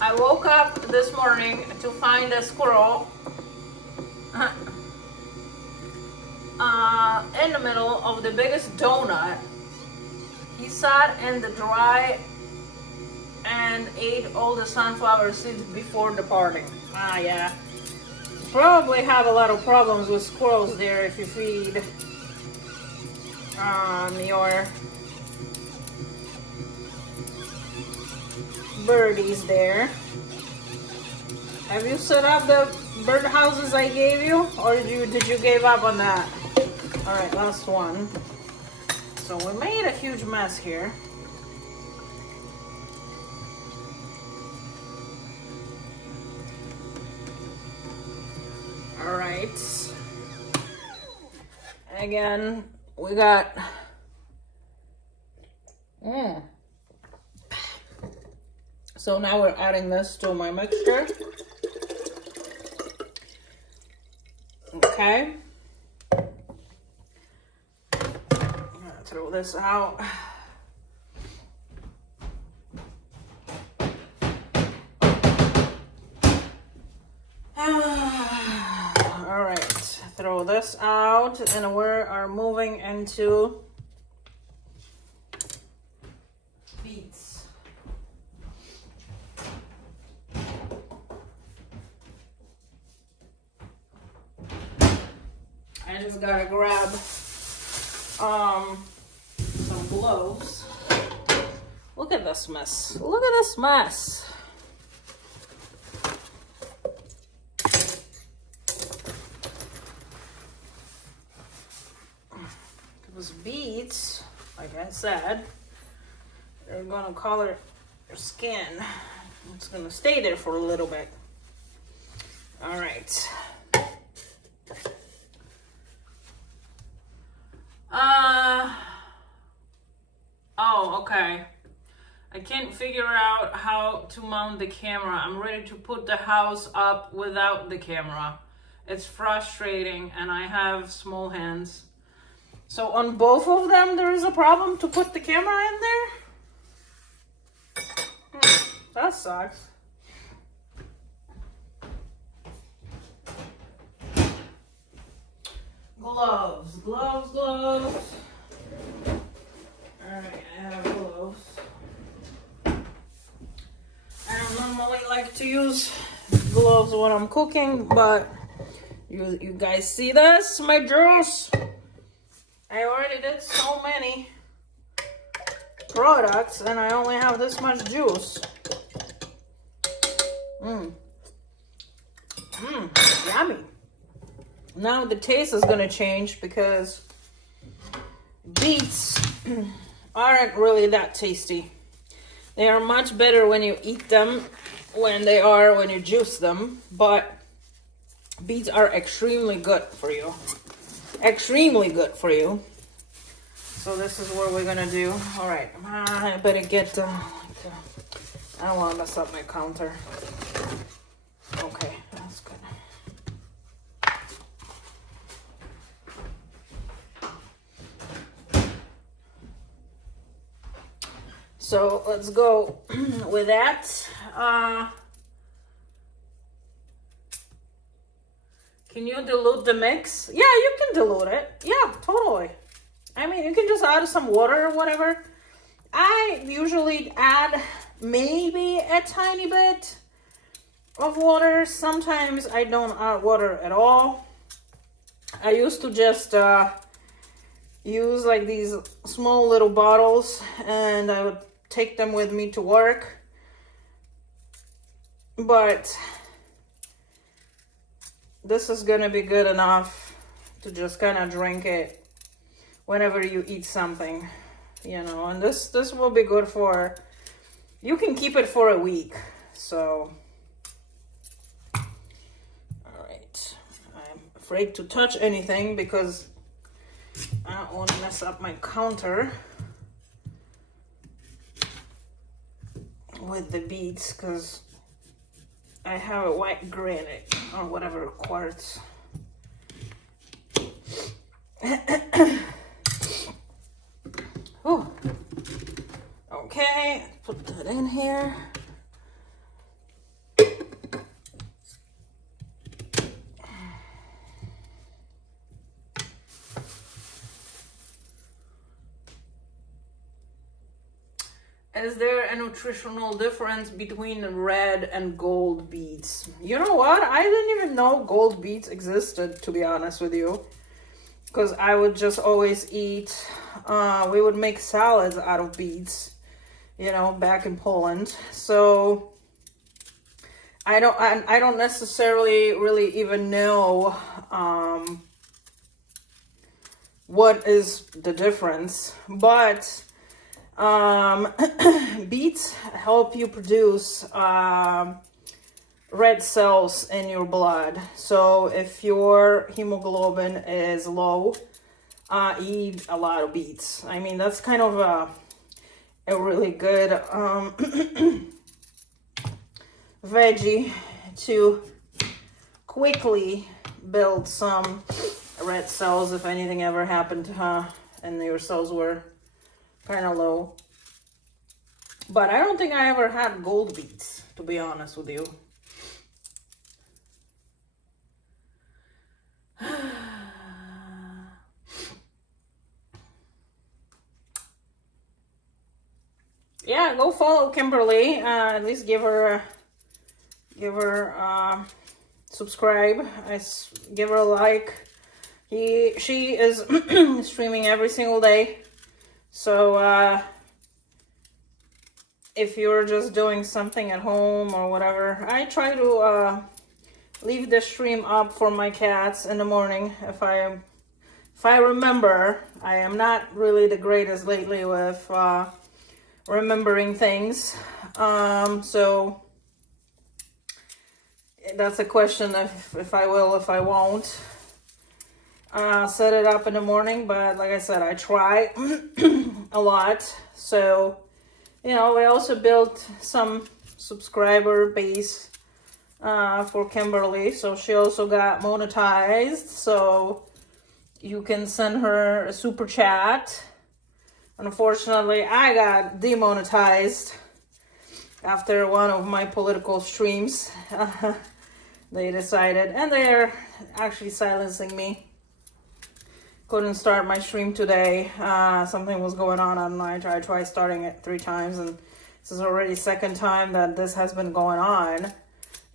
I woke up this morning to find a squirrel in the middle of the biggest donut. He sat in the dry and ate all the sunflower seeds before departing. Yeah. Probably have a lot of problems with squirrels there if you feed your birdies there. Have you set up the bird houses I gave you, or did you give up on that? All right, last one. So we made a huge mess here. All right. Again, we got. So now we're adding this to my mixture. Okay. I'm gonna throw this out. All right, throw this out, and we are moving into beets. I just gotta grab some gloves. Look at this mess. Look at this mess. Those beets, like I said, they're gonna color your skin. It's gonna stay there for a little bit. All right. Oh, okay. I can't figure out how to mount the camera. I'm ready to put the house up without the camera. It's frustrating, and I have small hands. So on both of them, there is a problem to put the camera in there? That sucks. Gloves, gloves, gloves. Alright, I have gloves. I don't normally like to use gloves when I'm cooking, but you guys see this? My juice. I already did so many products and I only have this much juice. Yummy. Now the taste is gonna change because beets aren't really that tasty. They are much better when you eat them when you juice them, but beets are extremely good for you. Extremely good for you. So this is what we're gonna do. All right, I better get I don't want to mess up my counter. Okay, that's good. So let's go with that. Can you dilute the mix? Yeah, you can dilute it. Yeah, totally. I mean, you can just add some water or whatever. I usually add maybe a tiny bit of water. Sometimes I don't add water at all. I used to just use like these small little bottles, and I would take them with me to work. But this is gonna be good enough to just kind of drink it whenever you eat something, you know. And this will be good for, you can keep it for a week. So, all right. I'm afraid to touch anything because I don't want to mess up my counter with the beets, because I have a white granite or whatever quartz. Whew. Okay, put that in here. Is there a nutritional difference between red and gold beets? You know what? I didn't even know gold beets existed, to be honest with you. Because I would just always eat, we would make salads out of beets, you know, back in Poland. So I don't necessarily really even know what is the difference. But beets help you produce red cells in your blood. So if your hemoglobin is low, eat a lot of beets. I mean, that's kind of a really good veggie to quickly build some red cells if anything ever happened and your cells were kind of low. But I don't think I ever had gold beets, to be honest with you. Yeah, go follow Kimberly. At least give her subscribe. Give her a like. She is streaming every single day. So if you're just doing something at home or whatever, I try to leave the stream up for my cats in the morning if I remember. I am not really the greatest lately with remembering things. So that's a question if I will, if I won't. Set it up in the morning, but like I said, I try a lot. So, you know, we also built some subscriber base for Kimberly, so she also got monetized. So you can send her a super chat. Unfortunately, I got demonetized after one of my political streams. They decided, and they're actually silencing me. Couldn't start my stream today. Something was going on. I don't know. I tried starting it 3 times, and this is already second time that this has been going on.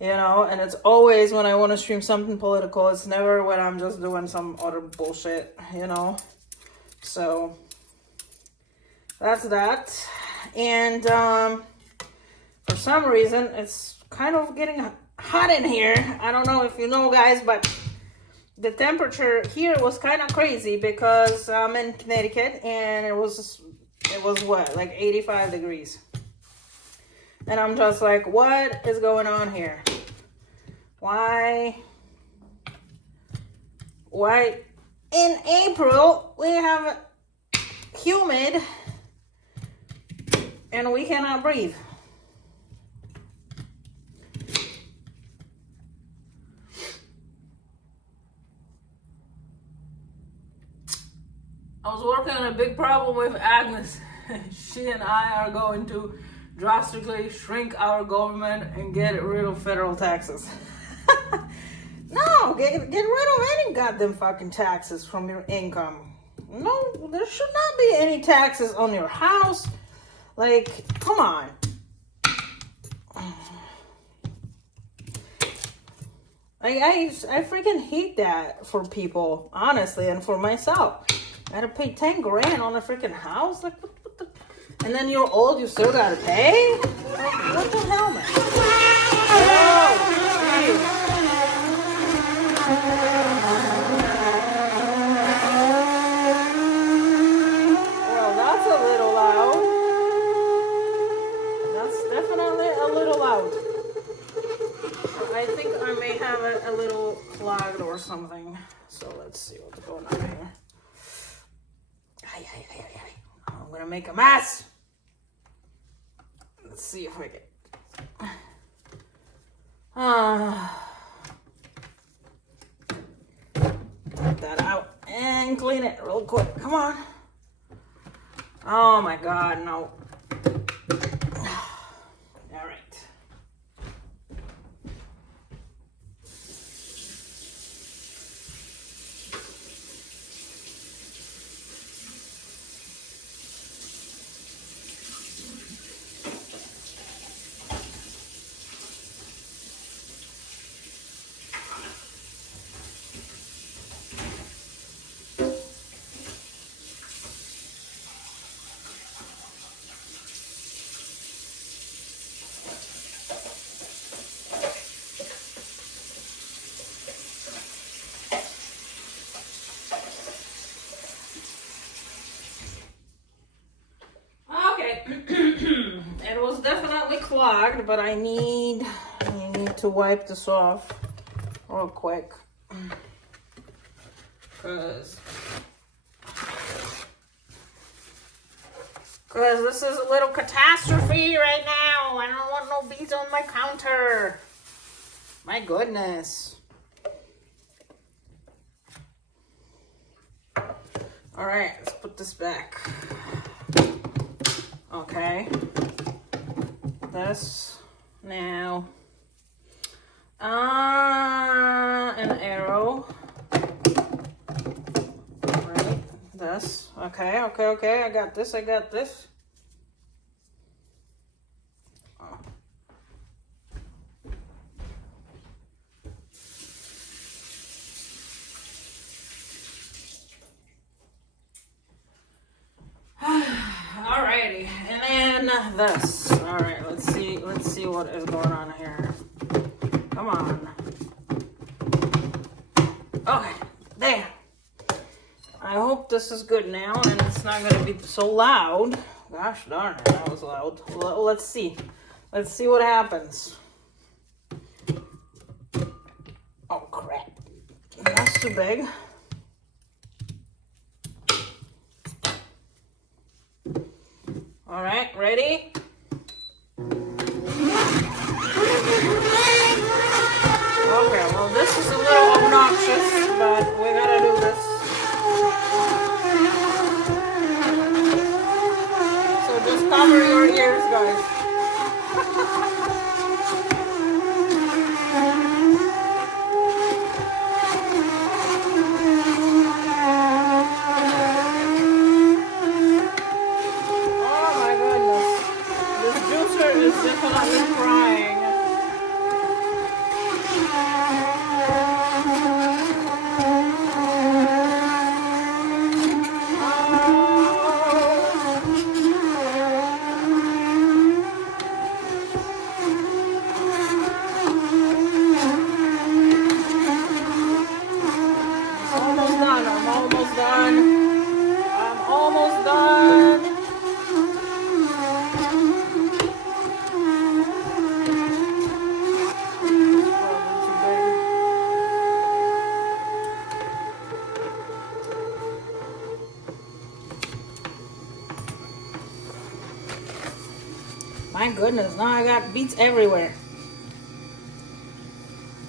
You know, and it's always when I want to stream something political. It's never when I'm just doing some other bullshit, you know. So that's that. And for some reason, it's kind of getting hot in here. I don't know if you know, guys, but the temperature here was kind of crazy because I'm in Connecticut and it was what, like 85 degrees. And I'm just like, what is going on here? Why in April we have humid and we cannot breathe? I was working on a big problem with Agnes. She and I are going to drastically shrink our government and get rid of federal taxes. No, get rid of any goddamn fucking taxes from your income. No, there should not be any taxes on your house. Like, come on. I freaking hate that for people, honestly, and for myself. I had to pay 10 grand on a freaking house. Like, what the? And then you're old, you still gotta pay? What the hell, man? Oh, geez. Well, that's a little loud. That's definitely a little loud. I think I may have it a little clogged or something. So let's see what's going on here. I'm gonna make a mess. Let's see if I get. Get that out and clean it real quick. Come on. Oh my God, no. All right. It was definitely clogged, but I need to wipe this off real quick. Cause this is a little catastrophe right now. I don't want no beets on my counter. My goodness. All right, let's put this back. Okay. This now. An arrow. Right. This. Okay. I got this. Oh. Alrighty, and then this. All right, let's see what is going on here. Come on. Okay, there. I hope this is good now, and it's not gonna be so loud. Gosh darn it, that was loud. Well, let's see. Let's see what happens. Oh crap! That's too big. All right, ready? Okay, well this is a little obnoxious, but we gotta do this. So just cover your ears, guys. Definitely crying. I'm almost done. My goodness, now I got beets everywhere.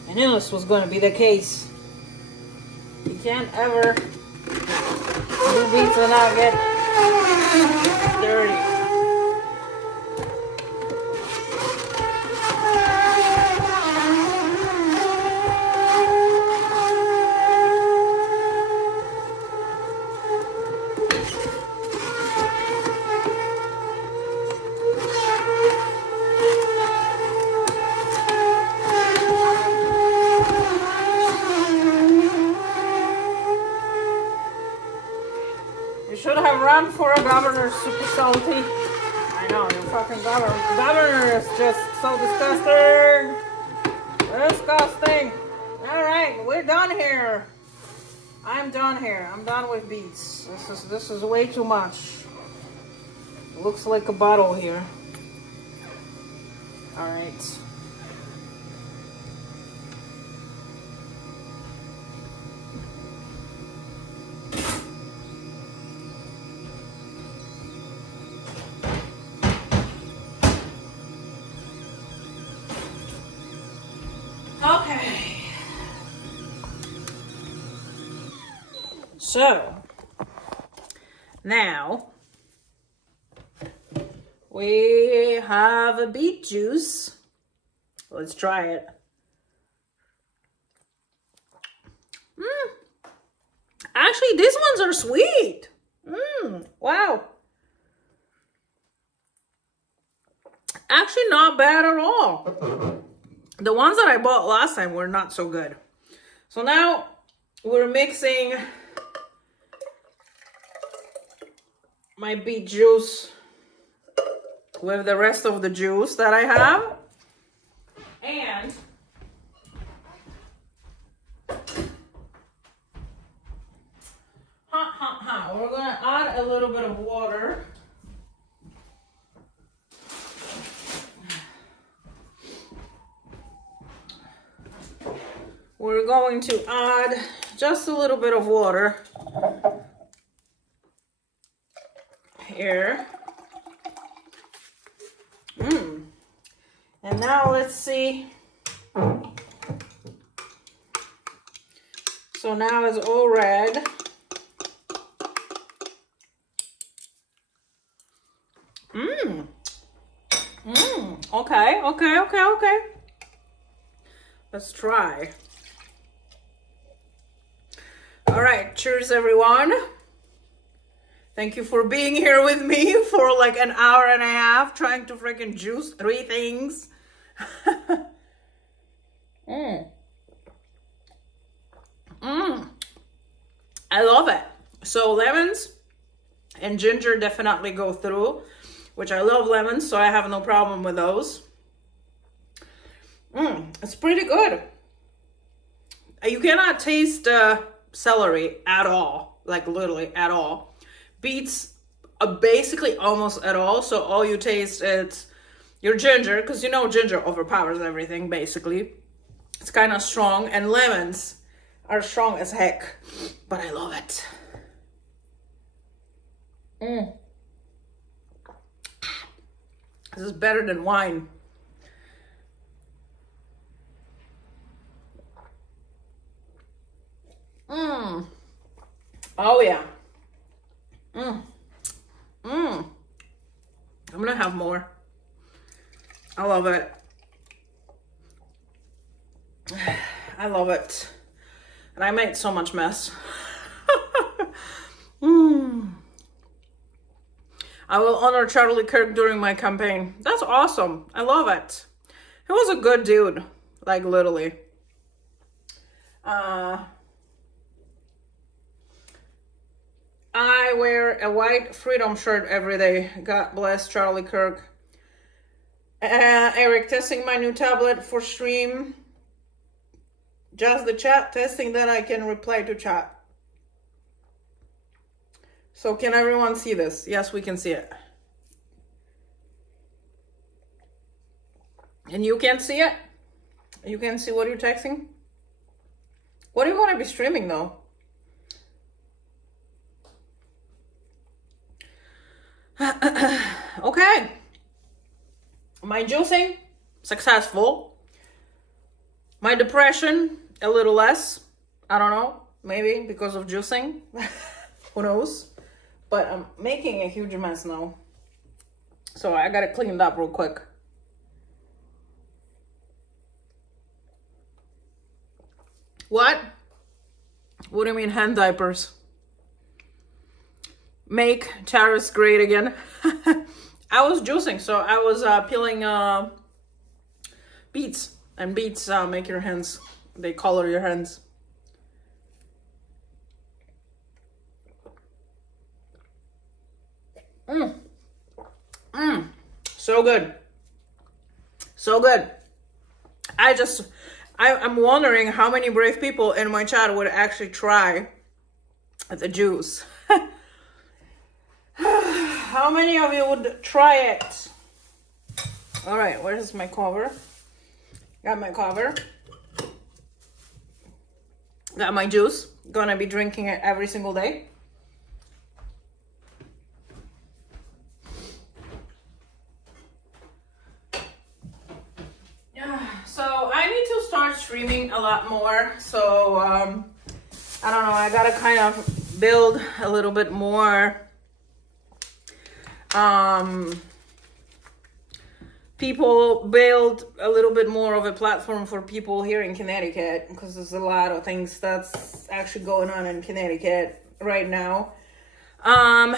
I knew this was going to be the case. You can't ever do beets and not get dirty. Should have run for a governor, super salty. fucking governor is just so disgusting. Disgusting. All right, we're done here. I'm done here. I'm done with beets. This is way too much. Looks like a bottle here. All right. Okay. So now we have a beet juice. Let's try it. Actually, these ones are sweet. Wow. Actually, not bad at all. The ones that I bought last time were not so good. So now we're mixing my beet juice with the rest of the juice that I have. And we're gonna add a little bit of water. We're going to add just a little bit of water here. And now let's see. So now it's all red. Okay. Let's try. All right, cheers everyone. Thank you for being here with me for like an hour and a half trying to freaking juice 3 things. I love it. So lemons and ginger definitely go through, which I love lemons, so I have no problem with those. It's pretty good. You cannot taste celery at all, like literally at all. Beets basically almost at all, so all you taste is your ginger, because you know ginger overpowers everything basically. It's kind of strong, and lemons are strong as heck, but I love it. This is better than wine. Oh yeah. I'm gonna have more. I love it. I love it. And I made so much mess. I will honor Charlie Kirk during my campaign. That's awesome. I love it. He was a good dude. Like literally. I wear a white Freedom shirt every day. God bless Charlie Kirk. Eric, testing my new tablet for stream. Just the chat, testing that I can reply to chat. So can everyone see this? Yes, we can see it. And you can see it? You can see what you're texting? What do you want to be streaming though? Okay. My juicing, successful. My depression, a little less. I don't know, maybe because of juicing. Who knows? But I'm making a huge mess now. So I gotta clean it up real quick. What? What do you mean hand diapers? Make Charis great again. I was juicing, so I was peeling beets. And beets make your hands, they color your hands. So good. So good. I'm wondering how many brave people in my chat would actually try the juice. How many of you would try it? All right, where's my cover? Got my cover. Got my juice. Gonna be drinking it every single day. So I need to start streaming a lot more. So I don't know. I gotta kind of build a little bit more. People build a little bit more of a platform for people here in Connecticut, because there's a lot of things that's actually going on in Connecticut right now. And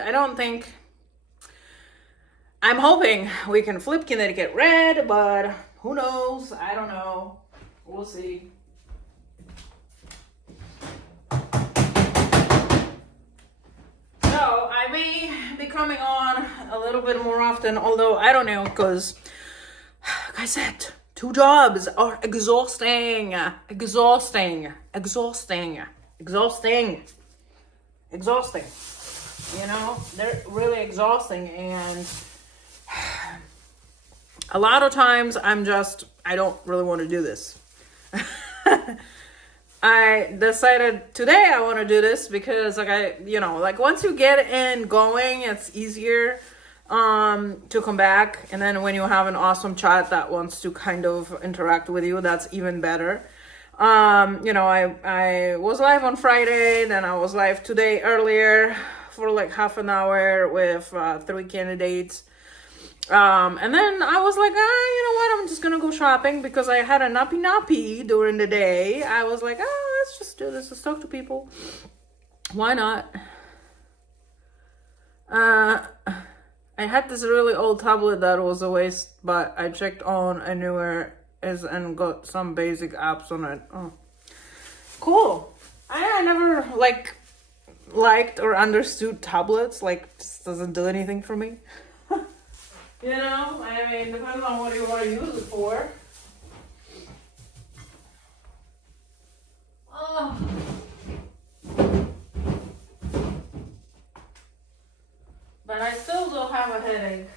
I don't think, I'm hoping we can flip Connecticut red, but who knows? I don't know. We'll see. So I may be coming on a little bit more often, although I don't know, because like I said, 2 jobs are exhausting. You know, they're really exhausting, and a lot of times I don't really want to do this. I decided today I want to do this because like once you get in going, it's easier to come back. And then when you have an awesome chat that wants to kind of interact with you, that's even better. I was live on Friday, then I was live today earlier for like half an hour with 3 candidates. And then I was like, you know what, I'm just gonna go shopping because I had a nappy during the day. I was like, let's just do this, let's talk to people. Why not? I had this really old tablet that was a waste, but I checked on a newer and got some basic apps on it. Oh, cool. I never liked or understood tablets. Like, just doesn't do anything for me. You know, I mean, depends on what you want to use it for. Oh. But I still do have a headache.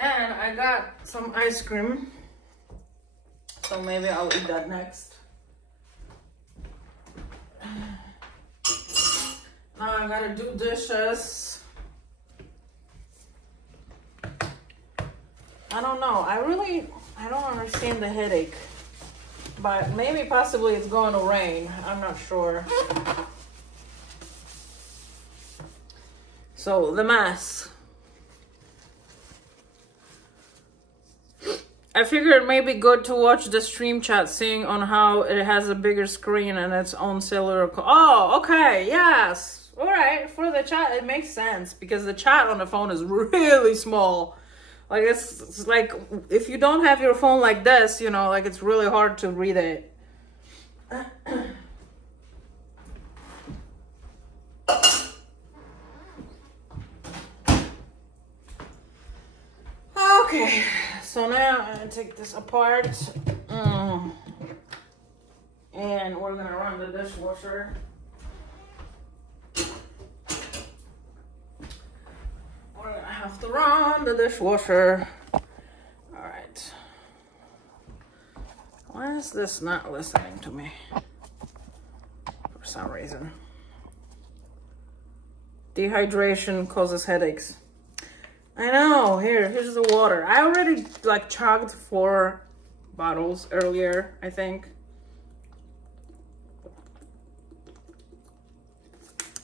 And I got some ice cream. So maybe I'll eat that next. Now I gotta do dishes. I don't know. I don't understand the headache. But maybe possibly it's going to rain. I'm not sure. So the mess. I figured it may be good to watch the stream chat, seeing on how it has a bigger screen and its own cellular. Oh, okay, yes. All right, for the chat, it makes sense because the chat on the phone is really small. Like, it's like if you don't have your phone like this, you know, like it's really hard to read it. Okay, so now I'm gonna take this apart. And we're gonna run the dishwasher. We're gonna have to run the dishwasher. All right. Why is this not listening to me? For some reason. Dehydration causes headaches. I know. Here's the water. I already chugged 4 bottles earlier, I think.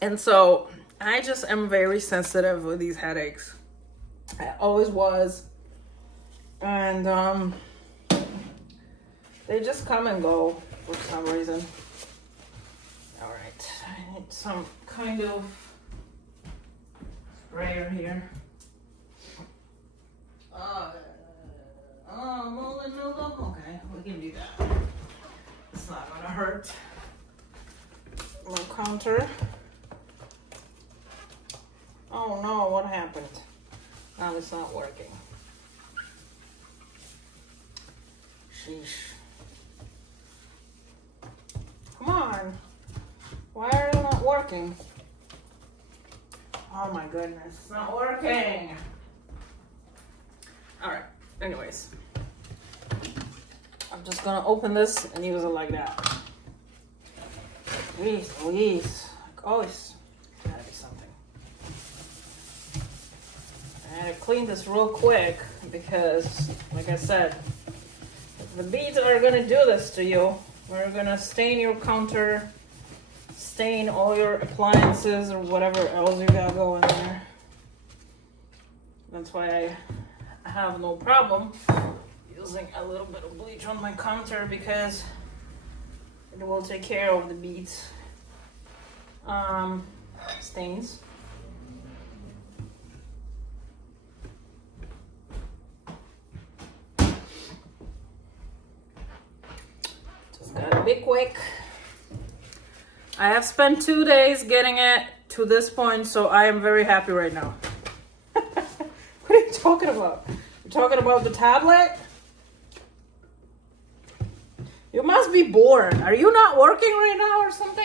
And so I just am very sensitive with these headaches. I always was. And they just come and go for some reason. All right, I need some kind of sprayer here. Molded noodle? Okay, we can do that. It's not gonna hurt. Little counter. Oh no, what happened? Now it's not working. Sheesh. Come on. Why are you not working? Oh my goodness, it's not working. Alright, anyways. I'm just gonna open this and use it like that. Jeez Louise. Like always, gotta be something. I had to clean this real quick because, like I said, if the bees are gonna do this to you, we're gonna stain your counter, stain all your appliances or whatever else you got going there. That's why I have no problem using a little bit of bleach on my counter, because it will take care of the beet stains. Just gotta be quick. I have spent 2 days getting it to this point, so I am very happy right now. What are you talking about? You're talking about the tablet? You must be bored. Are you not working right now or something?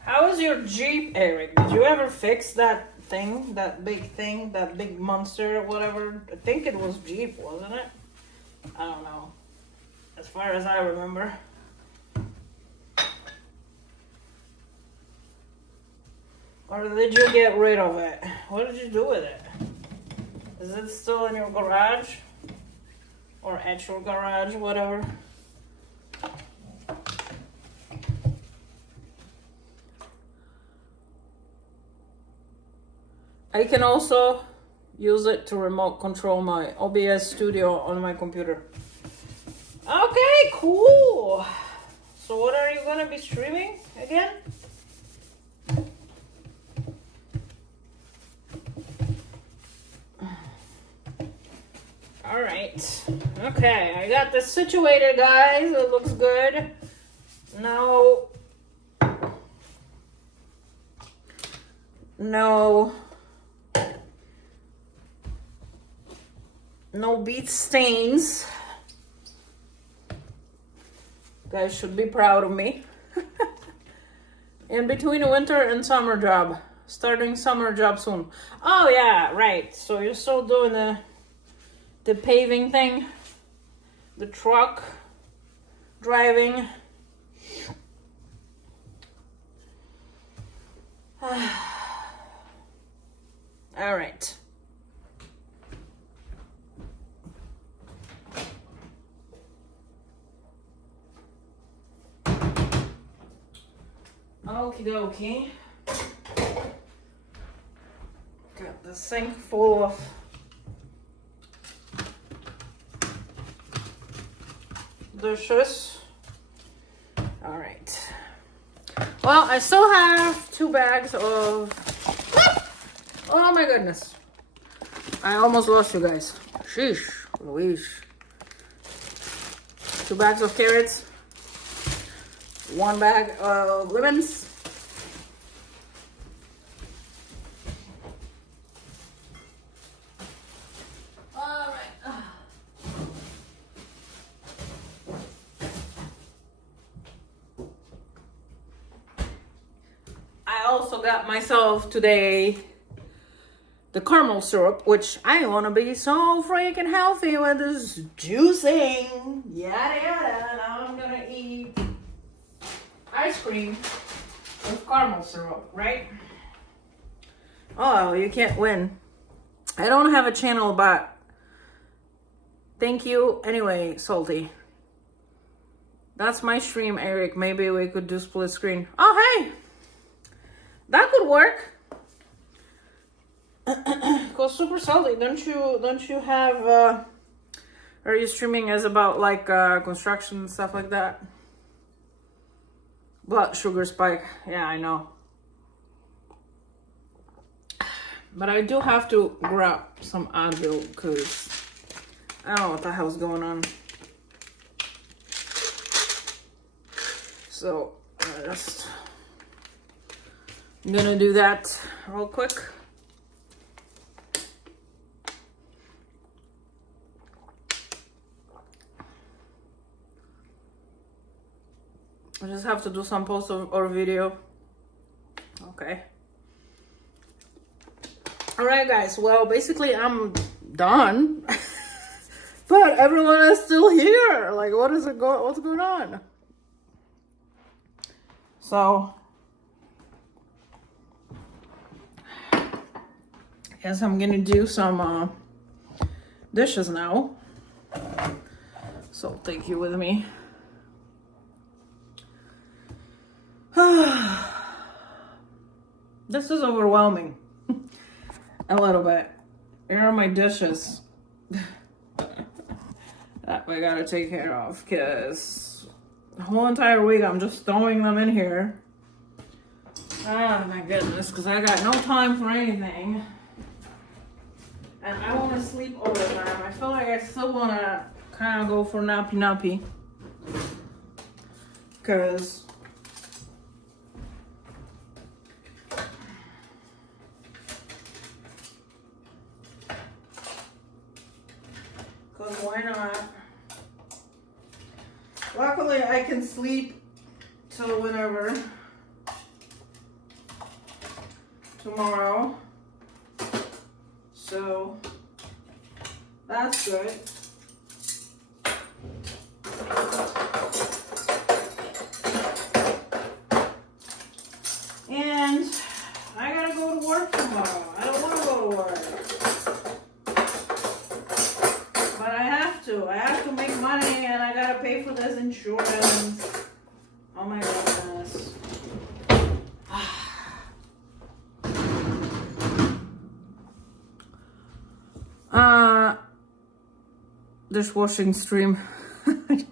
How is your Jeep, Eric? Did you ever fix that thing, that big monster or whatever? I think it was Jeep, wasn't it? I don't know. As far as I remember. Or did you get rid of it? What did you do with it? Is it still in your garage? Or at your garage, whatever? I can also use it to remote control my OBS studio on my computer. Okay, cool. So what are you gonna be streaming again? All right. Okay, I got this situated, guys. It looks good. No beet stains. You guys should be proud of me. In between a winter and summer job. Starting summer job soon. Oh yeah, right. So you're still doing the paving thing, the truck driving. All right. Okie dokie. Got the sink full of dishes. All right. Well, I still have 2 bags of... Oh my goodness. I almost lost you guys. Sheesh. Louise. 2 bags of carrots. 1 bag of lemons. All right. I also got myself today the caramel syrup, which I want to be so freaking healthy with this juicing. Yada yada. Now I'm gonna eat ice cream with caramel syrup, right? Oh, you can't win. I don't have a channel, but thank you anyway, Salty. That's my stream, Eric. Maybe we could do split screen. Oh, hey, that could work. Cause Super Salty, don't you have? Are you streaming as about like construction and stuff like that? Blood sugar spike. Yeah, I know. But I do have to grab some Advil because I don't know what the hell's going on. So I'm gonna do that real quick. I just have to do some post or video. Okay. All right, guys. Well, basically, I'm done, but everyone is still here. Like, what's going on? So, guess I'm gonna do some dishes now. So take you with me. This is overwhelming. A little bit. Here are my dishes that I gotta take care of because the whole entire week I'm just throwing them in here. Oh my goodness, because I got no time for anything. And I want to sleep all the time. I feel like I still want to kind of go for nappy. Because why not? Luckily, I can sleep till whenever. Tomorrow. So that's good. And I gotta go to work tomorrow. I don't want to go to work. But I have to. I have to make money and I gotta pay for this insurance. Oh my goodness. Dishwashing stream. I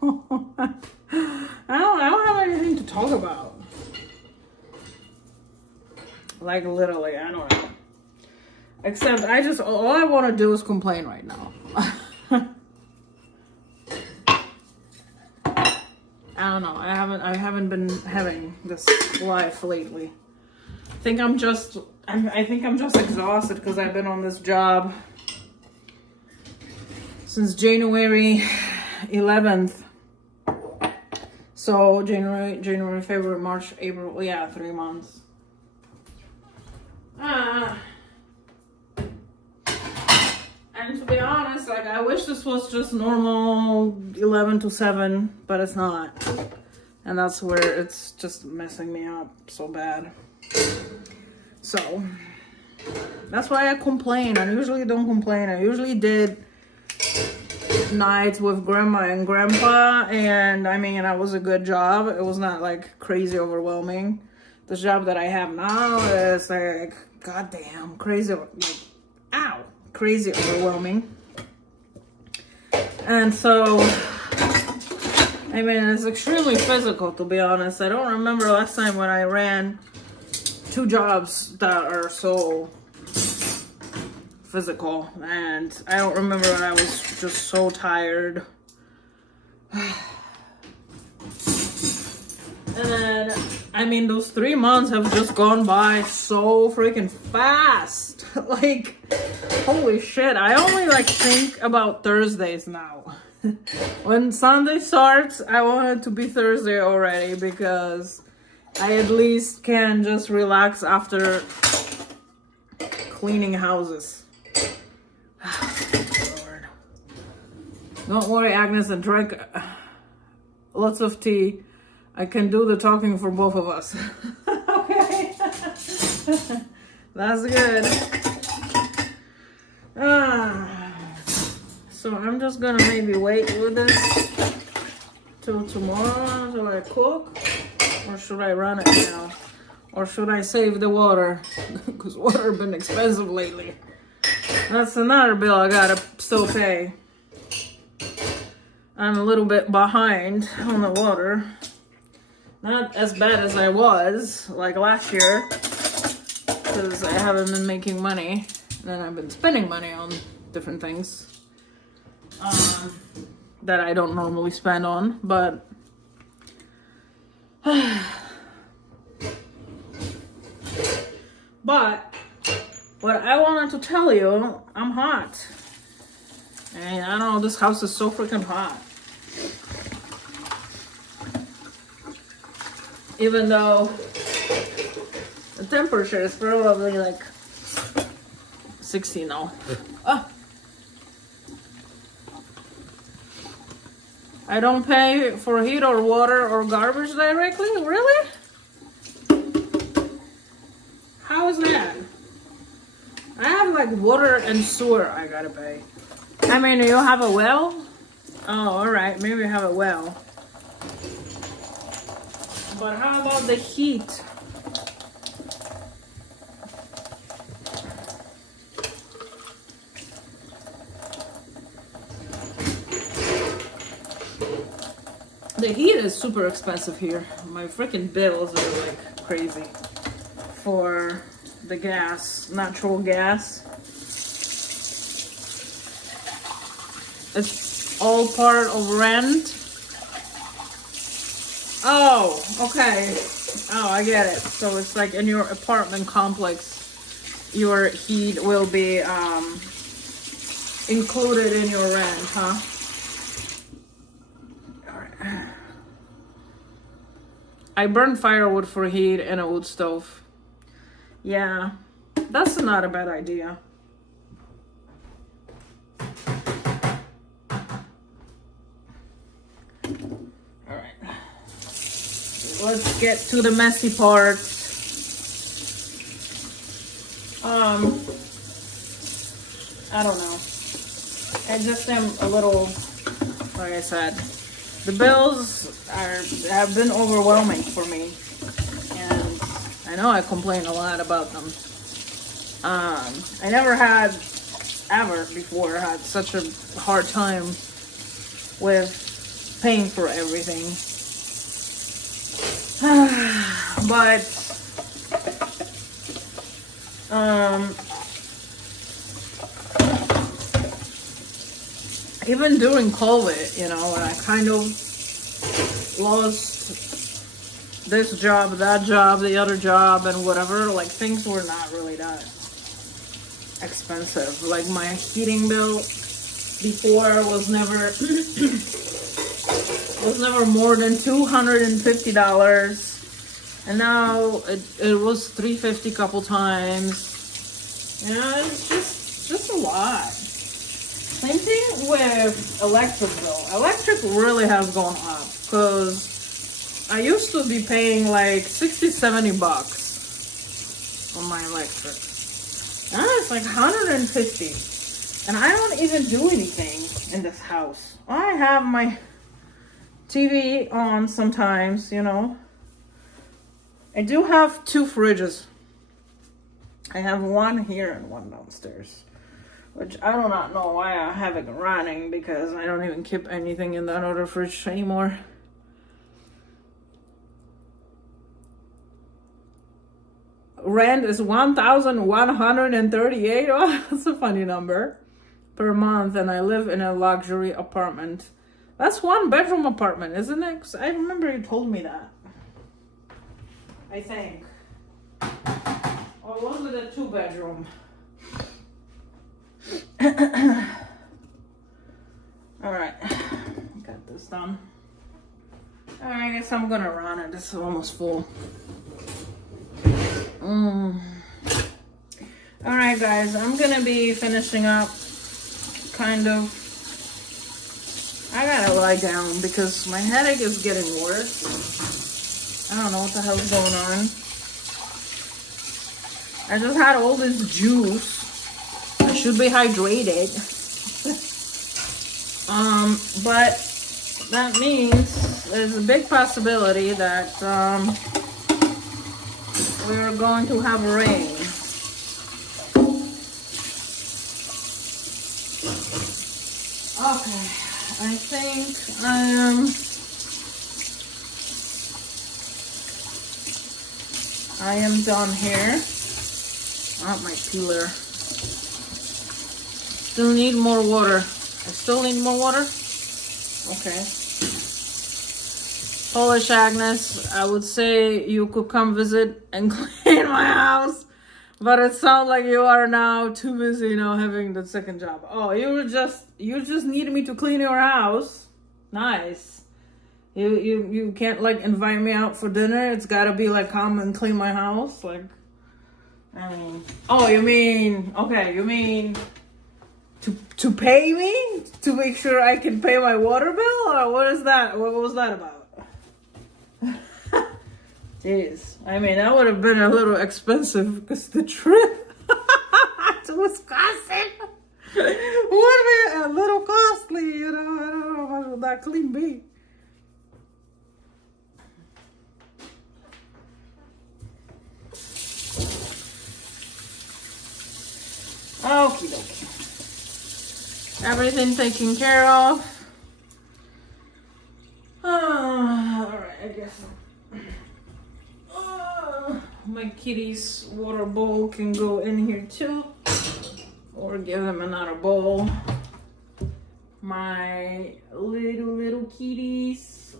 don't have anything to talk about. Like literally, I don't know. Except all I want to do is complain right now. I don't know. I haven't been having this life lately. I think I'm just exhausted because I've been on this job since January 11th. So January, February, March, April, yeah, 3 months. And to be honest, like I wish this was just normal 11 to 7, but it's not. And that's where it's just messing me up so bad. So that's why I complain. I usually don't complain. I usually did nights with grandma and grandpa, and I mean, it was a good job. It was not like crazy overwhelming. The job that I have now is like goddamn crazy, like crazy overwhelming. And so I mean, it's extremely physical, to be honest. I don't remember last time when I ran 2 jobs that are so physical, and I don't remember when I was just so tired. And then, I mean, those 3 months have just gone by so freaking fast. Like, holy shit. I only like think about Thursdays now. When Sunday starts, I want it to be Thursday already because I at least can just relax after cleaning houses. Lord. Don't worry, Agnes, and drink lots of tea. I can do the talking for both of us. Okay. That's good. So I'm just gonna maybe wait with this till tomorrow till I cook. Or should I run it now? Or should I save the water? Because water been expensive lately. That's another bill I gotta still pay. I'm a little bit behind on the water. Not as bad as I was like last year, because I haven't been making money. And I've been spending money on different things that I don't normally spend on, but but what I wanted to tell you, I'm hot. And I don't know, this house is so freaking hot. Even though the temperature is probably like 60 now. Oh. I don't pay for heat or water or garbage directly? Really? How is that? I have like water and sewer I gotta pay. I mean, you have a well? Oh, alright, maybe you have a well. But how about the heat? The heat is super expensive here. My freaking bills are like crazy for the gas, natural gas. It's all part of rent. Oh, okay. Oh, I get it. So it's like in your apartment complex, your heat will be included in your rent, huh? I burn firewood for heat in a wood stove. Yeah, that's not a bad idea. Alright. Let's get to the messy part. I don't know. I just am a little, like I said, the bills have been overwhelming for me, and I know I complain a lot about them. I never had, ever before, had such a hard time with paying for everything. But even during COVID, you know, when I kind of lost this job, that job, the other job, and whatever, like things were not really that expensive. Like my heating bill before was never more than $250, and now it was $350 a couple times. You know, it's just a lot. Same thing with electric bill. Electric really has gone up, because I used to be paying like $60-70 on my electric. Now it's like $150, and I don't even do anything in this house. I have my TV on sometimes, you know. I do have 2 fridges. I have one here and one downstairs, which I do not know why I have it running, because I don't even keep anything in that other fridge anymore. Rent is $1,138. Oh, that's a funny number per month, and I live in a luxury apartment. That's 1-bedroom apartment, isn't it? 'Cause I remember you told me that. I think. Or was it a 2-bedroom? Alright, got this done. Alright, I guess I'm gonna run it. It's almost full. Alright guys, I'm gonna be finishing up, kind of. I gotta lie down because my headache is getting worse. I don't know what the hell's going on. I just had all this juice. I should be hydrated. But that means there's a big possibility that we're going to have rain. Okay, I think I am done here. Oh, my peeler. still need more water. I still need more water? Okay. Polish Agnes, I would say you could come visit and clean my house. But it sounds like you are now too busy, having the second job. Oh, you just need me to clean your house. Nice. You can't like invite me out for dinner. It's gotta be like come and clean my house. Like, I mean, oh, you mean to pay me to make sure I can pay my water bill, or what is that? What was that about? Jeez, I mean, that would have been a little expensive because the trip to Wisconsin would be a little costly, I don't know how much would that clean be. Okie dokie. Everything taken care of. Alright, I guess. My kitty's water bowl can go in here too. Or give them another bowl. My little kitties.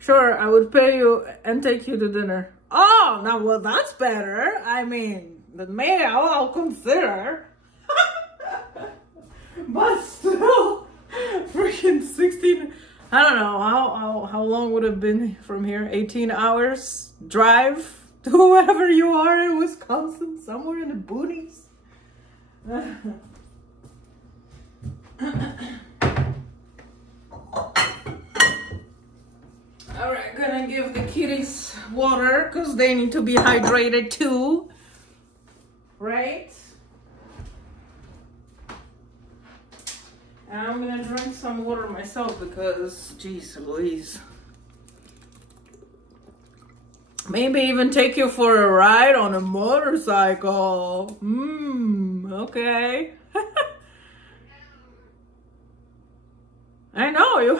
Sure, I would pay you and take you to dinner. Oh, now, well, that's better. I mean, the maybe I'll consider. But still, freaking 16, I don't know, how long would it have been from here? 18 hours drive to wherever you are in Wisconsin, somewhere in the boonies. Alright, gonna give the kitties water because they need to be hydrated too. Right? And I'm gonna drink some water myself because, geez Louise. Maybe even take you for a ride on a motorcycle. Okay. I know, you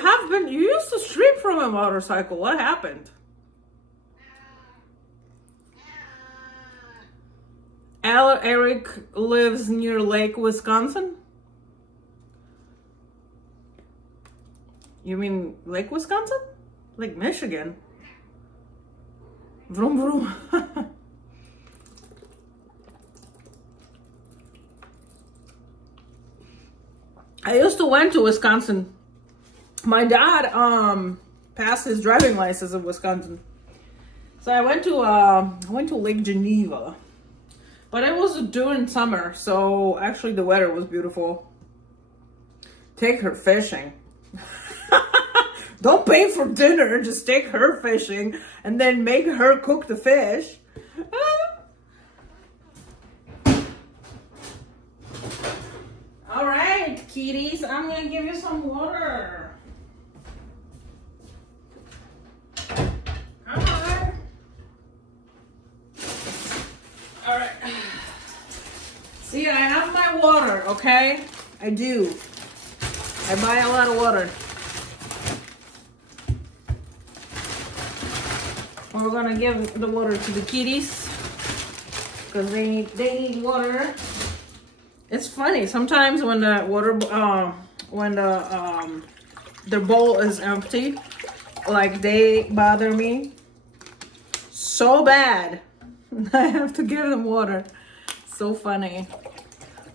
used to stream from a motorcycle. What happened? Eric lives near Lake, Wisconsin? You mean Lake, Wisconsin? Lake Michigan? Vroom vroom. I used to went to Wisconsin. My dad passed his driving license in Wisconsin. So I went to Lake Geneva. But it was during summer, so actually the weather was beautiful. Take her fishing. Don't pay for dinner, just take her fishing and then make her cook the fish. All right, kitties, I'm gonna give you some water. Come on. All right. See, I have my water, okay? I do. I buy a lot of water. We're gonna give the water to the kitties because they need water. It's funny sometimes when the water their bowl is empty, like they bother me so bad. I have to give them water. So funny.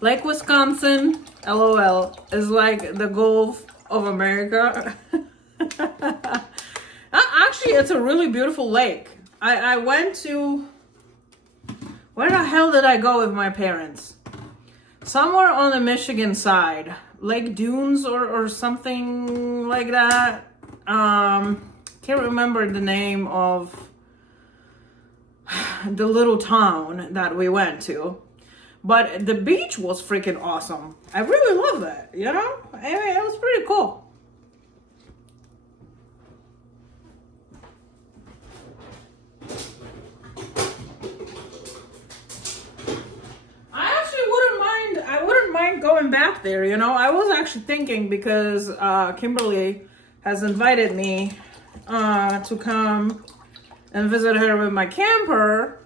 Lake Wisconsin, LOL, is like the Gulf of America. Actually, it's a really beautiful lake. I went to... Where the hell did I go with my parents? Somewhere on the Michigan side. Lake Dunes or something like that. Can't remember the name of the little town that we went to. But the beach was freaking awesome. I really love that, I mean, it was pretty cool. I wouldn't mind going back there, I was actually thinking because Kimberly has invited me to come and visit her with my camper.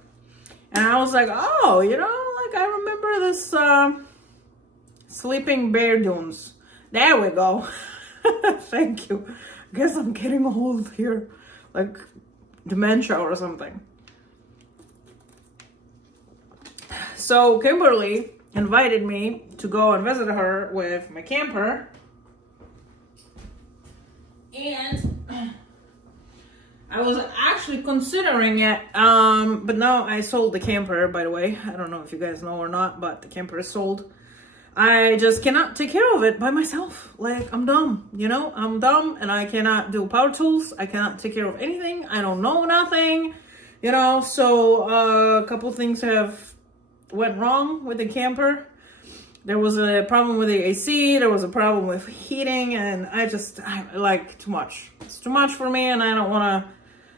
And I was like, oh, like I remember this Sleeping Bear Dunes. There we go. Thank you. I guess I'm getting old here. Like dementia or something. So Kimberly invited me to go and visit her with my camper. And I was actually considering it, but now I sold the camper, by the way. I don't know if you guys know or not, but the camper is sold. I just cannot take care of it by myself. Like, I'm dumb, I'm dumb, and I cannot do power tools. I cannot take care of anything. I don't know nothing, so a couple things have went wrong with the camper. There was a problem with the AC, there was a problem with heating, and I like too much. It's too much for me, and I don't want to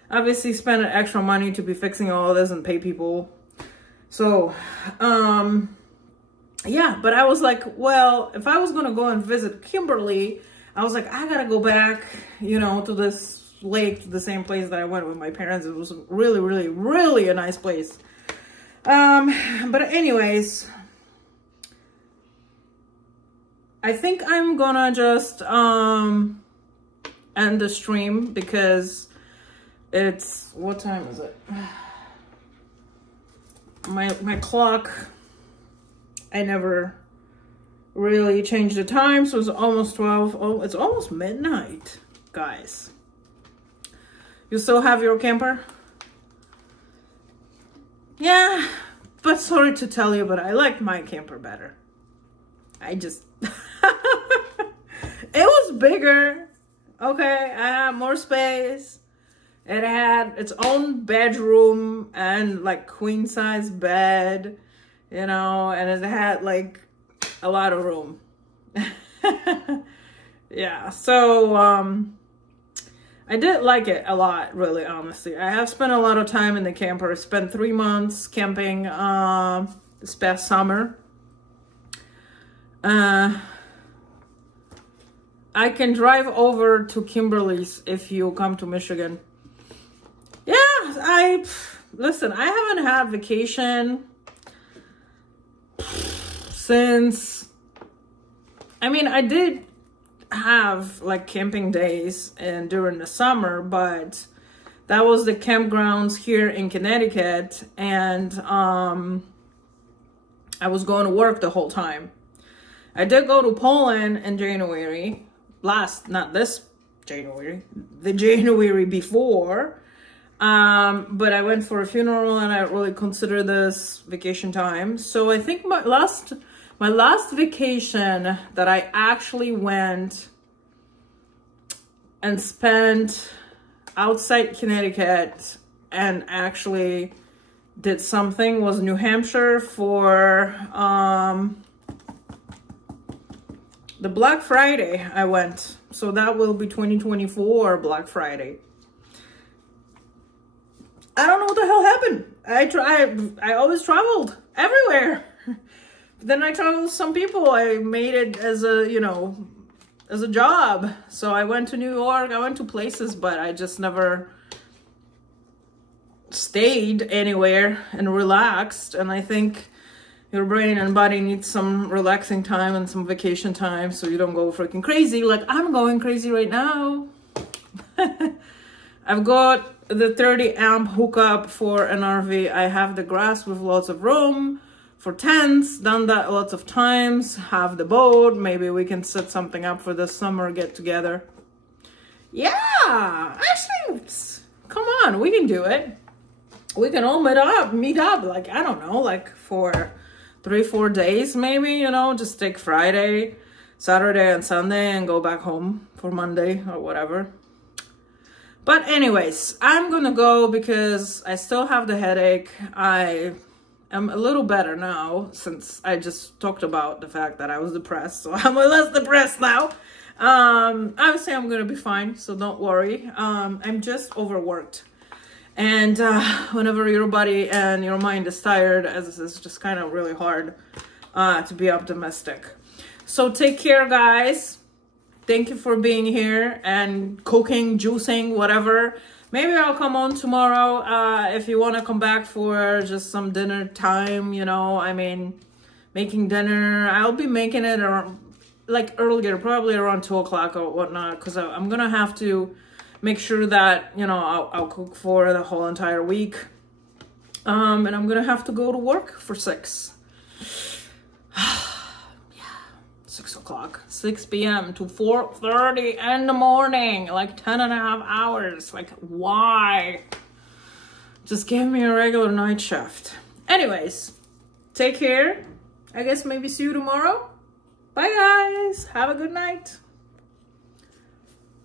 obviously spend extra money to be fixing all this and pay people. So, yeah, but I was like, well, if I was going to go and visit Kimberly, I was like, I got to go back, to this lake, to the same place that I went with my parents. It was really, really, really a nice place. But anyways, I think I'm gonna just end the stream because what time is it? My clock, I never really changed the time, so it's almost 12. Oh, it's almost midnight, guys. You still have your camper? Yeah, but sorry to tell you, but I like my camper better. It was bigger. Okay, I had more space. It had its own bedroom and like queen size bed, and it had like a lot of room. Yeah, so I did like it a lot, really, honestly. I have spent a lot of time in the camper. I spent 3 months camping this past summer. I can drive over to Kimberly's if you come to Michigan. Yeah, listen, I haven't had vacation since, I did have like camping days and during the summer, but that was the campgrounds here in Connecticut, and I was going to work the whole time. I did go to Poland in January, not this January, the January before, but I went for a funeral and I don't really consider this vacation time. So I think my last vacation that I actually went and spent outside Connecticut and actually did something was New Hampshire for the Black Friday I went. So that will be 2024 Black Friday. I don't know what the hell happened. I always traveled everywhere. Then I traveled with some people. I made it as a job. So I went to New York, I went to places, but I just never stayed anywhere and relaxed. And I think your brain and body needs some relaxing time and some vacation time so you don't go freaking crazy like I'm going crazy right now. I've got the 30 amp hookup for an RV. I have the grass with lots of room for tents, done that lots of times, have the boat. Maybe we can set something up for the summer get together. Yeah, actually, come on, we can do it. We can all meet up, like, I don't know, like for 3-4 days maybe, just take Friday, Saturday and Sunday and go back home for Monday or whatever. But anyways, I'm gonna go because I still have the headache. I am a little better now since I just talked about the fact that I was depressed, so I'm less depressed now. Obviously I'm gonna be fine, so don't worry. I'm just overworked. And whenever your body and your mind is tired, as it's just kind of really hard to be optimistic. So take care, guys. Thank you for being here and cooking, juicing, whatever. maybe I'll come on tomorrow if you want to come back for just some dinner time, you know. I mean, making dinner, I'll be making it around, like earlier, probably around 2 o'clock or whatnot, because I'm gonna have to make sure that, you know, I'll cook for the whole entire week. And I'm gonna have to go to work for 6. 6 o'clock, 6 p.m. to 4:30 in the morning, like 10 and a half hours. Like, why? Just give me a regular night shift. Anyways, take care. I guess maybe see you tomorrow. Bye, guys. Have a good night.